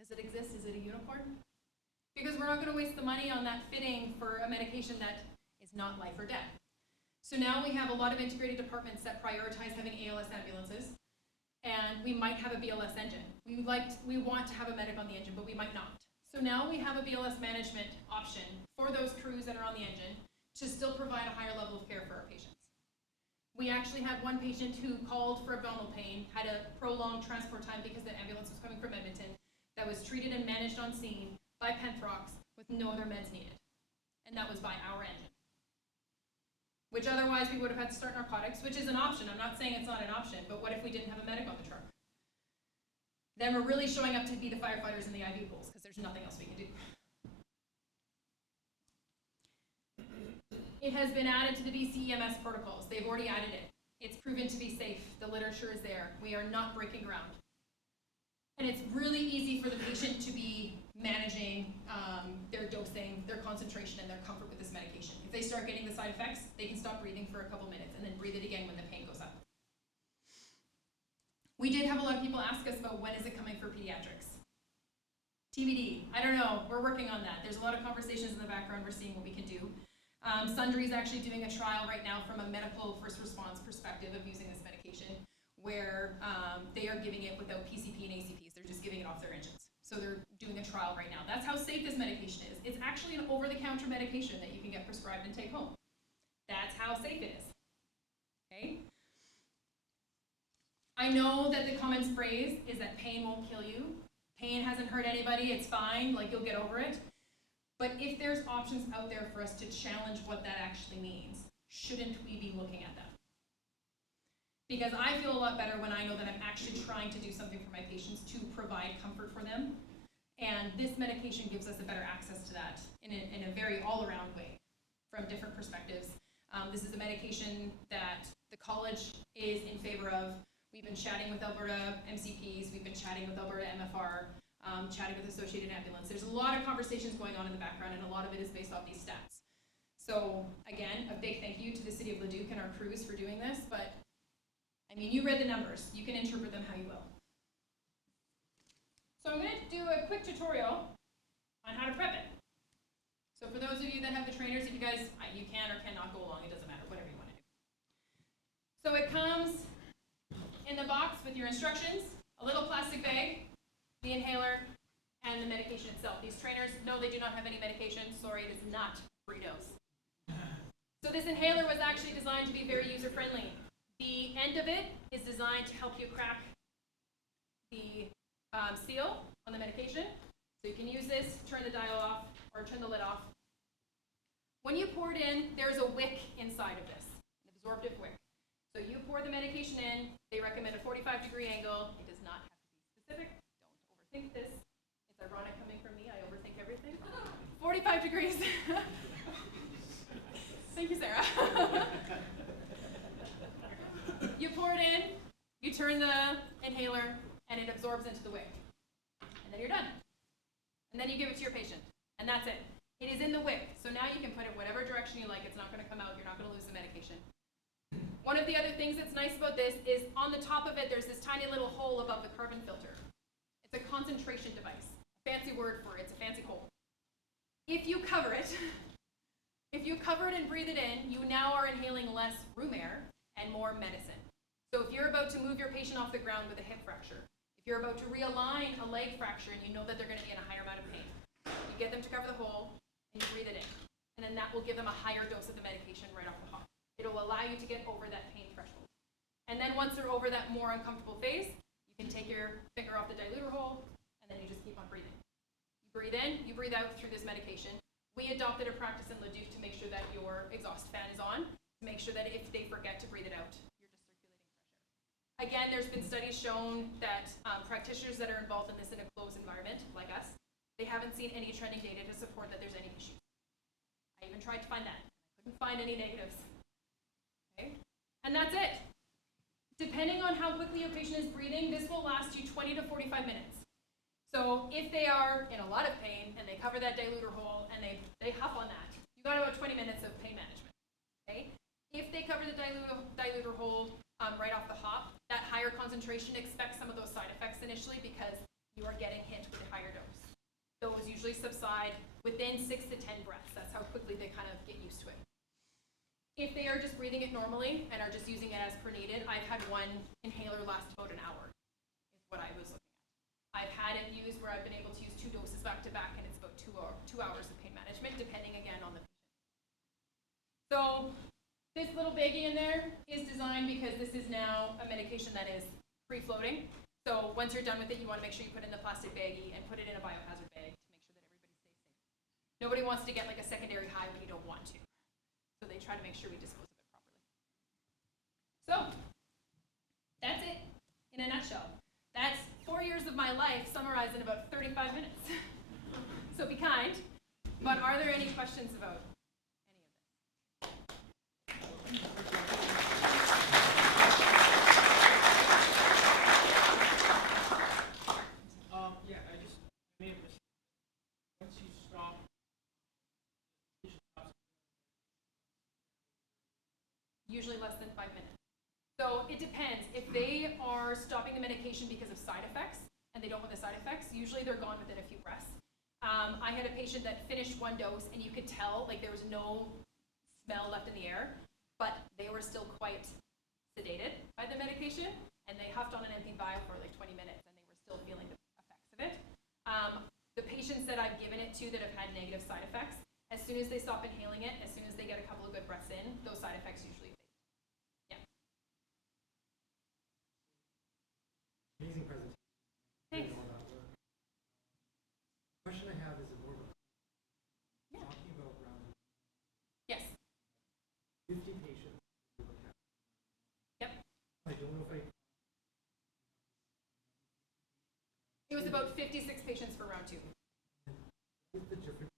Does it exist? Is it a unicorn? Because we're not going to waste the money on that fitting for a medication that is not life or death. So now we have a lot of integrated departments that prioritize having ALS ambulances, and we might have a BLS engine. We want to have a medic on the engine, but we might not. So now we have a BLS management option for those crews that are on the engine to still provide a higher level of care for our patients. We actually had one patient who called for abdominal pain, had a prolonged transport time because the ambulance was coming from Edmonton, that was treated and managed on scene by Penthrox with no other meds needed. And that was by our engine. Which otherwise we would have had to start narcotics, which is an option. I'm not saying it's not an option, but what if we didn't have a medic on the truck? Then we're really showing up to be the firefighters in the IV pools because there's nothing else we can do. It has been added to the BCEMS protocols. They've already added it. It's proven to be safe. The literature is there. We are not breaking ground. And it's really easy for the patient to be managing their dosing, their concentration, and their comfort with this medication. If they start getting the side effects, they can stop breathing for a couple minutes and then breathe it again when the pain goes up. We did have a lot of people ask us about when is it coming for pediatrics. TBD, I don't know, we're working on that. There's a lot of conversations in the background, we're seeing what we can do. Sundry is actually doing a trial right now from a medical first response perspective of using this medication where they are giving it without PCP and ACPs, they're just giving it off their engines. So they're doing a trial right now. That's how safe this medication is. It's actually an over-the-counter medication that you can get prescribed and take home. That's how safe it is, okay? I know that the common phrase is that pain won't kill you. Pain hasn't hurt anybody, it's fine, like you'll get over it. But if there's options out there for us to challenge what that actually means, shouldn't we be looking at them? Because I feel a lot better when I know that I'm actually trying to do something for my patients to provide comfort for them. And this medication gives us a better access to that in a very all-around way from different perspectives. This is a medication that the college is in favor of. We've been chatting with Alberta MCPs, we've been chatting with Alberta MFR, chatting with Associated Ambulance. There's a lot of conversations going on in the background, and a lot of it is based off these stats. So again, a big thank you to the City of Leduc and our crews for doing this, but I mean, you read the numbers. You can interpret them how you will. So I'm going to do a quick tutorial on how to prep it. So for those of you that have the trainers, if you guys, you can or cannot go along, it doesn't matter, whatever you want to do. So it comes in the box with your instructions, a little plastic bag, the inhaler, and the medication itself. These trainers, no, they do not have any medication. Sorry, it is not free dose. So this inhaler was actually designed to be very user-friendly. The end of it is designed to help you crack the seal on the medication. So you can use this, turn the dial off, or turn the lid off. When you pour it in, there's a wick inside of this, an absorptive wick. So you pour the medication in, they recommend a 45-degree angle. It does not have to be specific. Don't overthink this. It's ironic coming from me, I overthink everything. 45 degrees. Thank you, Sarah. You pour it in, you turn the inhaler, and it absorbs into the wick. And then you're done. And then you give it to your patient. And that's it. It is in the wick. So now you can put it whatever direction you like. It's not going to come out. You're not going to lose the medication. One of the other things that's nice about this is on the top of it, there's this tiny little hole above the carbon filter. It's a concentration device. A fancy word for it. It's a fancy hole. If you cover it and breathe it in, you now are inhaling less room air and more medicine. So if you're about to move your patient off the ground with a hip fracture, if you're about to realign a leg fracture and you know that they're going to be in a higher amount of pain, you get them to cover the hole and you breathe it in. And then that will give them a higher dose of the medication right off the hop. It'll allow you to get over that pain threshold. And then once they're over that more uncomfortable phase, you can take your finger off the diluter hole and then you just keep on breathing. You breathe in, you breathe out through this medication. We adopted a practice in Leduc to make sure that your exhaust fan is on, to make sure that if they forget to breathe it out, you're just circulating fresh air. Again, there's been studies shown that practitioners that are involved in this in a closed environment, like us, they haven't seen any trending data to support that there's any issues. I even tried to find that. I couldn't find any negatives. Okay? And that's it. Depending on how quickly your patient is breathing, this will last you 20 to 45 minutes. So if they are in a lot of pain and they cover that diluter hole and they huff on that, you got about 20 minutes of pain management. Okay? If they cover the diluter hole right off the hop, that higher concentration expects some of those side effects initially because you are getting hit with a higher dose. Those usually subside within 6 to 10 breaths. That's how quickly they kind of get used to it. If they are just breathing it normally and are just using it as per needed, I've had one inhaler last about an hour, is what I was looking at. I've had it used where I've been able to use 2 doses back to back, and it's about 2 hours of pain management, depending again on the patient. So this little baggie in there is designed because this is now a medication that is free-floating. So once you're done with it, you want to make sure you put it in the plastic baggie and put it in a biohazard bag to make sure that everybody stays safe. Nobody wants to get like a secondary high when you don't want to. So they try to make sure we dispose of it properly. So that's it in a nutshell. That's 4 years of my life summarized in about 35 minutes. So be kind. But are there any questions about any of this? Once you stop, Usually less than 5 minutes. So it depends. If they are stopping the medication because of side effects, and they don't want the side effects, usually they're gone within a few breaths. I had a patient that finished 1 dose, and you could tell like there was no smell left in the air, but they were still quite sedated by the medication, and they huffed on an empty vial for like 20 minutes, and they were still feeling the effects of it. The patients that I've given it to that have had negative side effects, as soon as they stop inhaling it, as soon as they get a couple of good breaths in, those side effects usually fade. Yeah. Amazing presentation. Thanks. All that work. Question I have is a more Yeah. talking about round Yes. 50 patients. Yep. I don't know if It was about 56 patients for round 2. what's the difference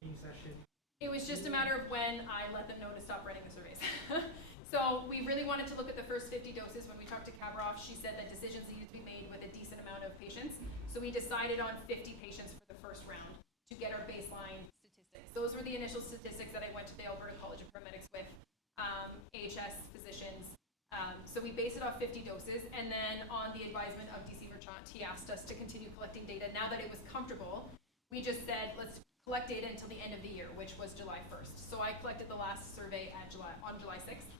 between session. It was just a matter of when I let them know to stop running the surveys. So we really wanted to look at the first 50 doses. When we talked to Kabroff, she said that decisions needed to be made with a decent amount of patients. So we decided on 50 patients for the first round to get our baseline statistics. Those were the initial statistics that I went to the Alberta College of Paramedics with AHS physicians. So we base it off 50 doses, and then on the advisement of DC Merchant, he asked us to continue collecting data. Now that it was comfortable, we just said, let's collect data until the end of the year, which was July 1st. So I collected the last survey on July 6th.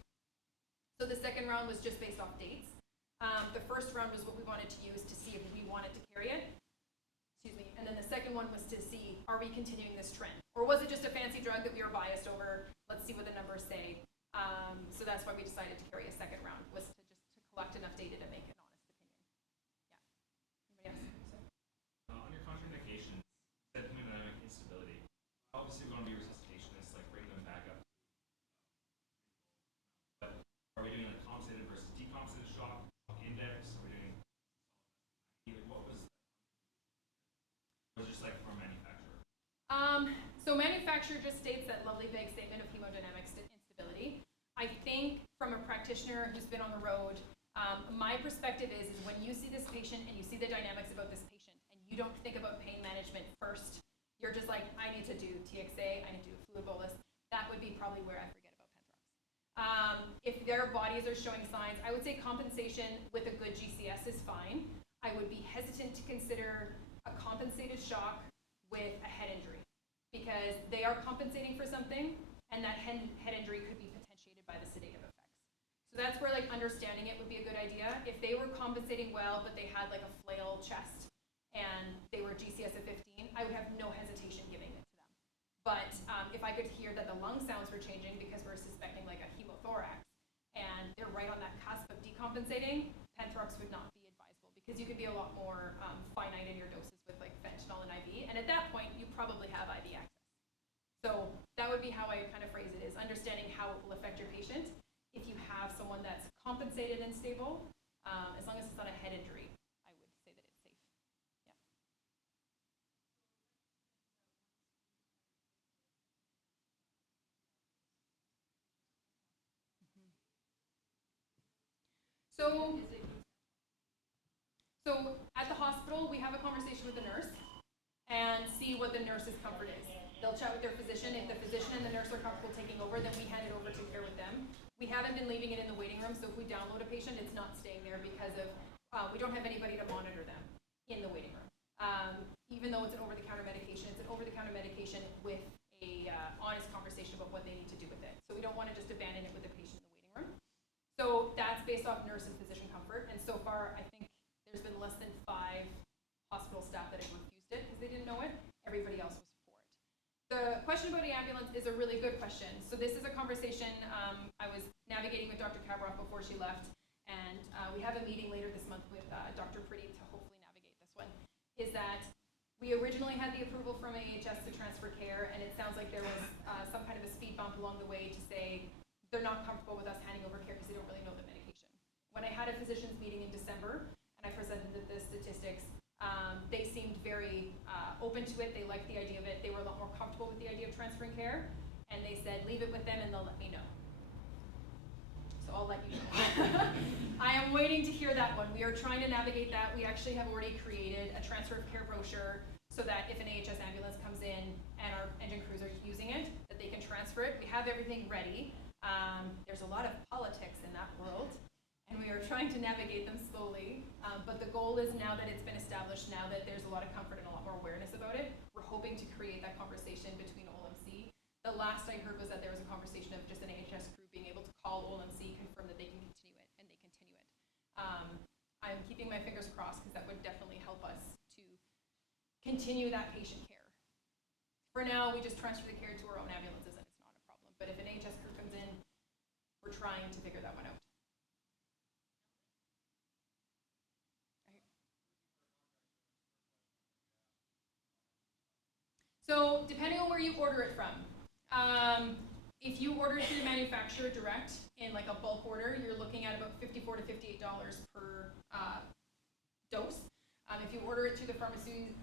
So the second round was just based off dates. The first round was what we wanted to use to see if we wanted to carry it. Excuse me. And then the second one was to see, are we continuing this trend? Or was it just a fancy drug that we were biased over? Let's see what the numbers say. So that's why we decided to carry a second round, was to collect enough data to make an honest opinion. Yeah. Anybody else? On your contraindications, said hemodynamic instability. Obviously, we're going to be resuscitationists, like bring them back up. But are we doing a compensated versus decompensated shock index? Are we doing what was that? Was it just like from manufacturer? So manufacturer just states that lovely vague statement of hemodynamic instability. I think from a practitioner who's been on the road, my perspective is when you see this patient and you see the dynamics about this patient and you don't think about pain management first, you're just like, I need to do TXA, I need to do a fluid bolus. That would be probably where I forget about Penthrox. If their bodies are showing signs, I would say compensation with a good GCS is fine. I would be hesitant to consider a compensated shock with a head injury because they are compensating for something and that head injury could be potentiated by the sedative effects. So that's where like understanding it would be a good idea. If they were compensating well, but they had like a flail chest and they were GCS of 15, I would have no hesitation giving it to them. But if I could hear that the lung sounds were changing because we're suspecting like a hemothorax and they're right on that cusp of decompensating, Penthrox would not be advisable because you could be a lot more finite in your doses with like fentanyl and IV. And at that point, you probably have IV access. So that would be how I kind of phrase it, is understanding how it will affect your patient. If you have someone that's compensated and stable, as long as it's not a head injury, I would say that it's safe. Yeah. So at the hospital, we have a conversation with the nurse and see what the nurse's comfort is. They'll chat with their physician. If the physician and the nurse are comfortable taking over, then we hand it over to care with them. We haven't been leaving it in the waiting room, so if we download a patient, it's not staying there because of we don't have anybody to monitor them in the waiting room. Even though it's an over-the-counter medication, it's an over-the-counter medication with a honest conversation about what they need to do with it. So we don't want to just abandon it with the patient in the waiting room. So that's based off nurse and physician comfort. And so far, I think there's been less than 5 hospital staff that have refused it because they didn't know it. Everybody else was for it. The question about the ambulance is a really good question. So this is a conversation I was navigating with Dr. Kabroff before she left, and we have a meeting later this month with Dr. Pretty to hopefully navigate this one, is that we originally had the approval from AHS to transfer care, and it sounds like there was some kind of a speed bump along the way to say they're not comfortable with us handing over care because they don't really know the medication. When I had a physicians meeting in December, and I presented the statistics, they seemed very open to it. They liked the idea of it. They were a lot more comfortable with the idea of transferring care. And they said, leave it with them and they'll let me know. So I'll let you know. I am waiting to hear that one. We are trying to navigate that. We actually have already created a transfer of care brochure so that if an AHS ambulance comes in and our engine crews are using it, that they can transfer it. We have everything ready. There's a lot of politics in that world, and we are trying to navigate them slowly. But the goal is, now that it's been established, now that there's a lot of comfort and a lot more awareness about it, we're hoping to create that conversation between OLMC. The last I heard was that there was a conversation of just an AHS crew being able to call OLMC, confirm that they can continue it, and they continue it. I'm keeping my fingers crossed because that would definitely help us to continue that patient care. For now, we just transfer the care to our own ambulances and it's not a problem. But if an AHS crew comes in, we're trying to figure that one out. So depending on where you order it from, if you order it through the manufacturer direct in like a bulk order, you're looking at about $54 to $58 per dose. If you order it through the pharmacy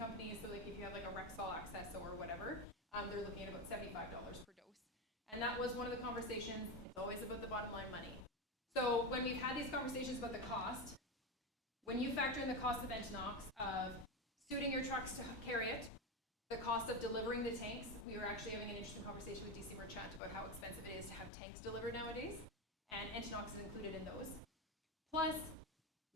companies, so like if you have like a Rexall Access or whatever, they're looking at about $75 per dose. And that was one of the conversations. It's always about the bottom line money. So when we've had these conversations about the cost, when you factor in the cost of Penthrox, of suiting your trucks to carry it, The cost of delivering the tanks, we were actually having an interesting conversation with DC Merchant about how expensive it is to have tanks delivered nowadays, and Penthrox is included in those. Plus,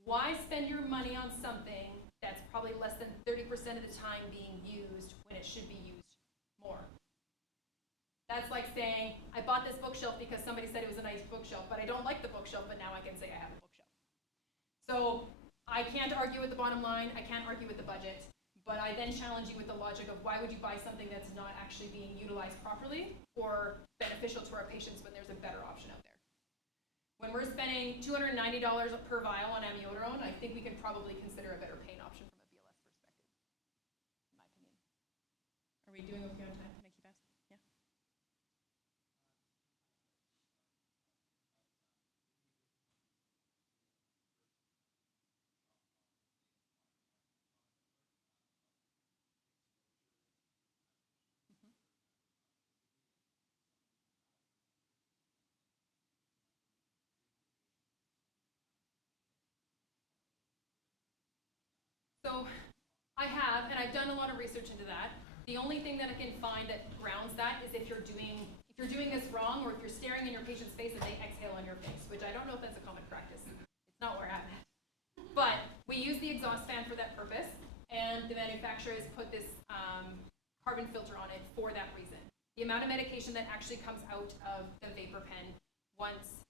why spend your money on something that's probably less than 30% of the time being used when it should be used more? That's like saying, I bought this bookshelf because somebody said it was a nice bookshelf, but I don't like the bookshelf, but now I can say I have a bookshelf. So I can't argue with the bottom line, I can't argue with the budget, but I then challenge you with the logic of why would you buy something that's not actually being utilized properly or beneficial to our patients when there's a better option out there. When we're spending $290 per vial on amiodarone, I think we can probably consider a better pain option from a BLS perspective, in my opinion. Are we doing okay on time? Can I keep asking? Yeah. So I have, and I've done a lot of research into that. The only thing that I can find that grounds that is if you're doing this wrong, or if you're staring in your patient's face and they exhale on your face, which I don't know if that's a common practice. It's not where I'm at. But we use the exhaust fan for that purpose, and the manufacturer has put this carbon filter on it for that reason. The amount of medication that actually comes out of the vapor pen once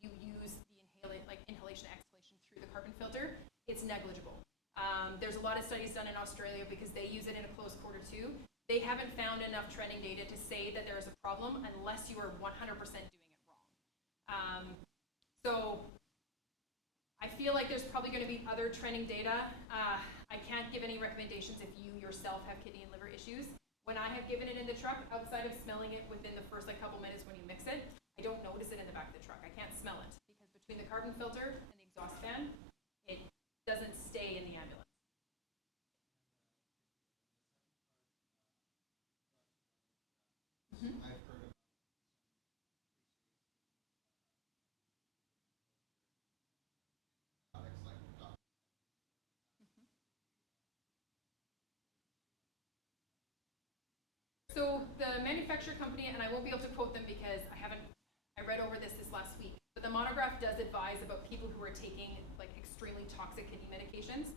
you use the inhalation exhalation through the carbon filter, it's negligible. There's a lot of studies done in Australia because they use it in a close quarter too. They haven't found enough trending data to say that there is a problem unless you are 100% doing it wrong. So I feel like there's probably going to be other trending data. I can't give any recommendations if you yourself have kidney and liver issues. When I have given it in the truck, outside of smelling it within the first couple minutes when you mix it, I don't notice it in the back of the truck. I can't smell it because between the carbon filter and the exhaust fan, it doesn't stay in the ambulance. I've heard of products like So the manufacturer company, and I won't be able to quote them because I read over this last week, but the monograph does advise about people who are taking extremely toxic kidney medications.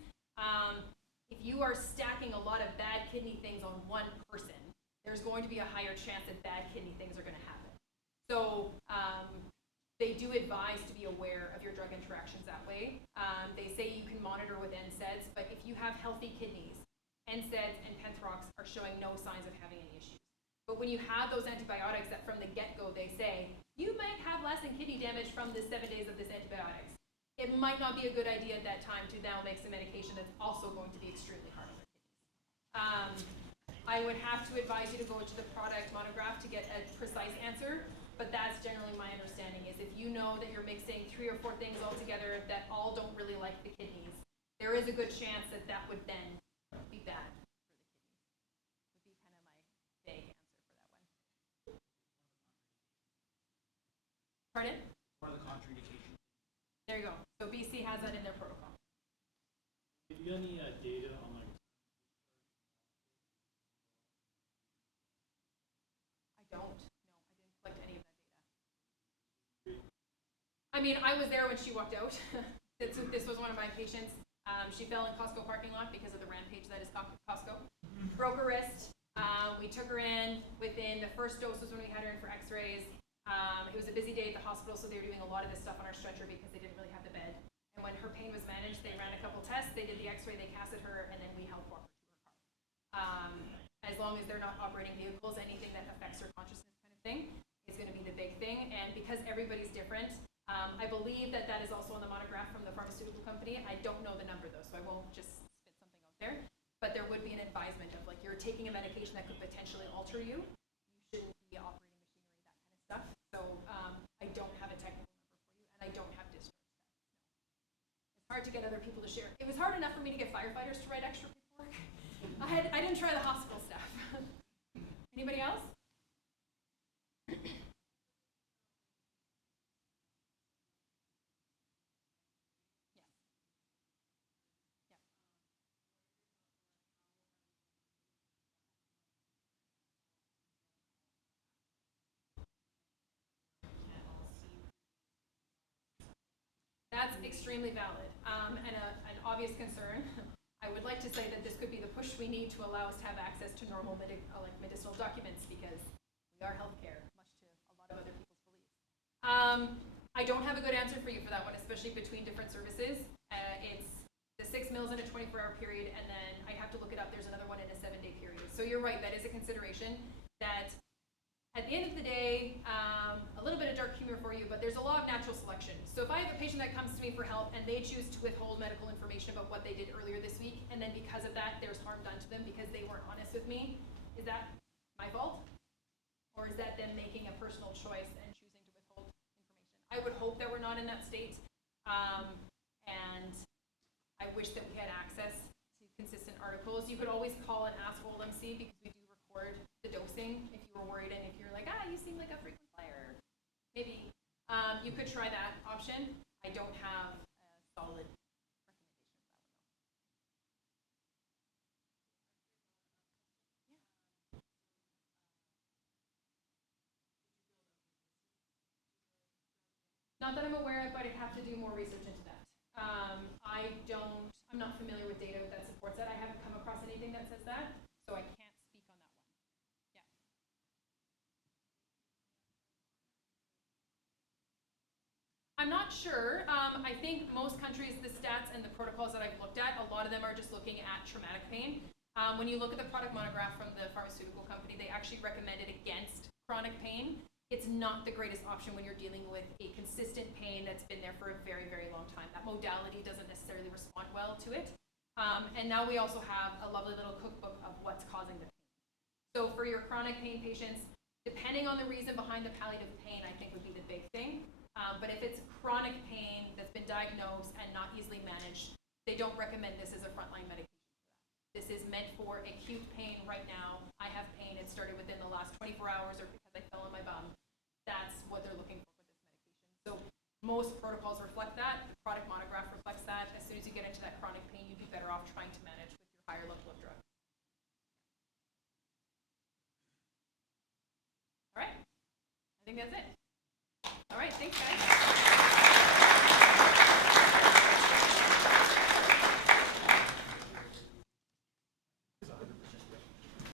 If you are stacking a lot of bad kidney things on one person, there's going to be a higher chance that bad kidney things are going to happen. So they do advise to be aware of your drug interactions that way. They say you can monitor with NSAIDs, but if you have healthy kidneys, NSAIDs and Penthrox are showing no signs of having any issues. But when you have those antibiotics that from the get-go they say, you might have lasting kidney damage from the 7 days of this antibiotics, it might not be a good idea at that time to now make some medication that's also going to be extremely hard on their kidneys. I would have to advise you to go to the product monograph to get a precise answer, but that's generally my understanding is if you know that you're mixing 3 or 4 things all together that all don't really like the kidneys, there is a good chance that that would then be bad for the kidneys. Would be kind of my vague answer for that one. Pardon? Part of the contraindication. There you go. So BC has that in their protocol. Have you got any data on I don't. No, I didn't collect any of that data. I mean, I was there when she walked out. This was one of my patients. She fell in Costco parking lot because of the rampage that is Costco. Broke her wrist. We took her in. Within the first dose was when we had her in for x-rays. It was a busy day at the hospital, so they were doing a lot of this stuff on our stretcher because they didn't really have the bed. And when her pain was managed, they ran a couple tests, they did the x-ray, they casted her, and then we helped walk her to her car. As long as they're not operating vehicles, anything that affects her consciousness kind of thing is going to be the big thing. And because everybody's different, I believe that that is also on the monograph from the pharmaceutical company. I don't know the number though, so I won't just spit something out there. But there would be an advisement of you're taking a medication that could potentially alter you. You shouldn't be operating machinery, that kind of stuff. So I don't have a technical number for you, and I don't have discharge stats. No. It's hard to get other people to share. It was hard enough for me to get firefighters to write extra paperwork. I didn't try the hospital staff. Anybody else? extremely valid and an obvious concern. I would like to say that this could be the push we need to allow us to have access to normal medicinal documents because we are healthcare, much to a lot of other people's beliefs. I don't have a good answer for you for that one, especially between different services. It's the 6 mils in a 24-hour period, and then I have to look it up. There's another one in a 7-day period. So you're right, that is a consideration. That at the end of the day, a little bit of dark humor for you, but there's a law of natural selection. So if I have a patient that comes to me for help and they choose to withhold medical information about what they did earlier this week, and then because of that, there's harm done to them because they weren't honest with me, is that my fault? Or is that them making a personal choice and choosing to withhold information? I would hope that we're not in that state. And I wish that we had access to consistent articles. You could always call and ask OldMC because we do record the dosing if you were worried and if you're like, you seem like a frequent flyer. Maybe you could try that option. I don't have a solid recommendation for that one though. Not that I'm aware of, but I'd have to do more research into that. I'm not familiar with data that supports that. I haven't come across anything that says that, so I can't speak on that one. Yeah. I'm not sure. I think most countries, the stats and the protocols that I've looked at, a lot of them are just looking at traumatic pain. When you look at the product monograph from the pharmaceutical company, they actually recommended against chronic pain. It's not the greatest option when you're dealing with a consistent pain that's been there for a very, very long time. That modality doesn't necessarily respond well to it. And now we also have a lovely little cookbook of what's causing the pain. So for your chronic pain patients, depending on the reason behind the palliative pain, I think would be the big thing. But if it's chronic pain that's been diagnosed and not easily managed, they don't recommend this as a frontline medication for that. This is meant for acute pain right now. I have pain. It started within the last 24 hours or because I fell on my bum. That's what they're looking for with this medication. So most protocols reflect that. The product monograph reflects that. As soon as you get into that chronic pain, you'd be better off trying to manage with your higher level of drug. All right. I think that's it. All right. Thanks, guys.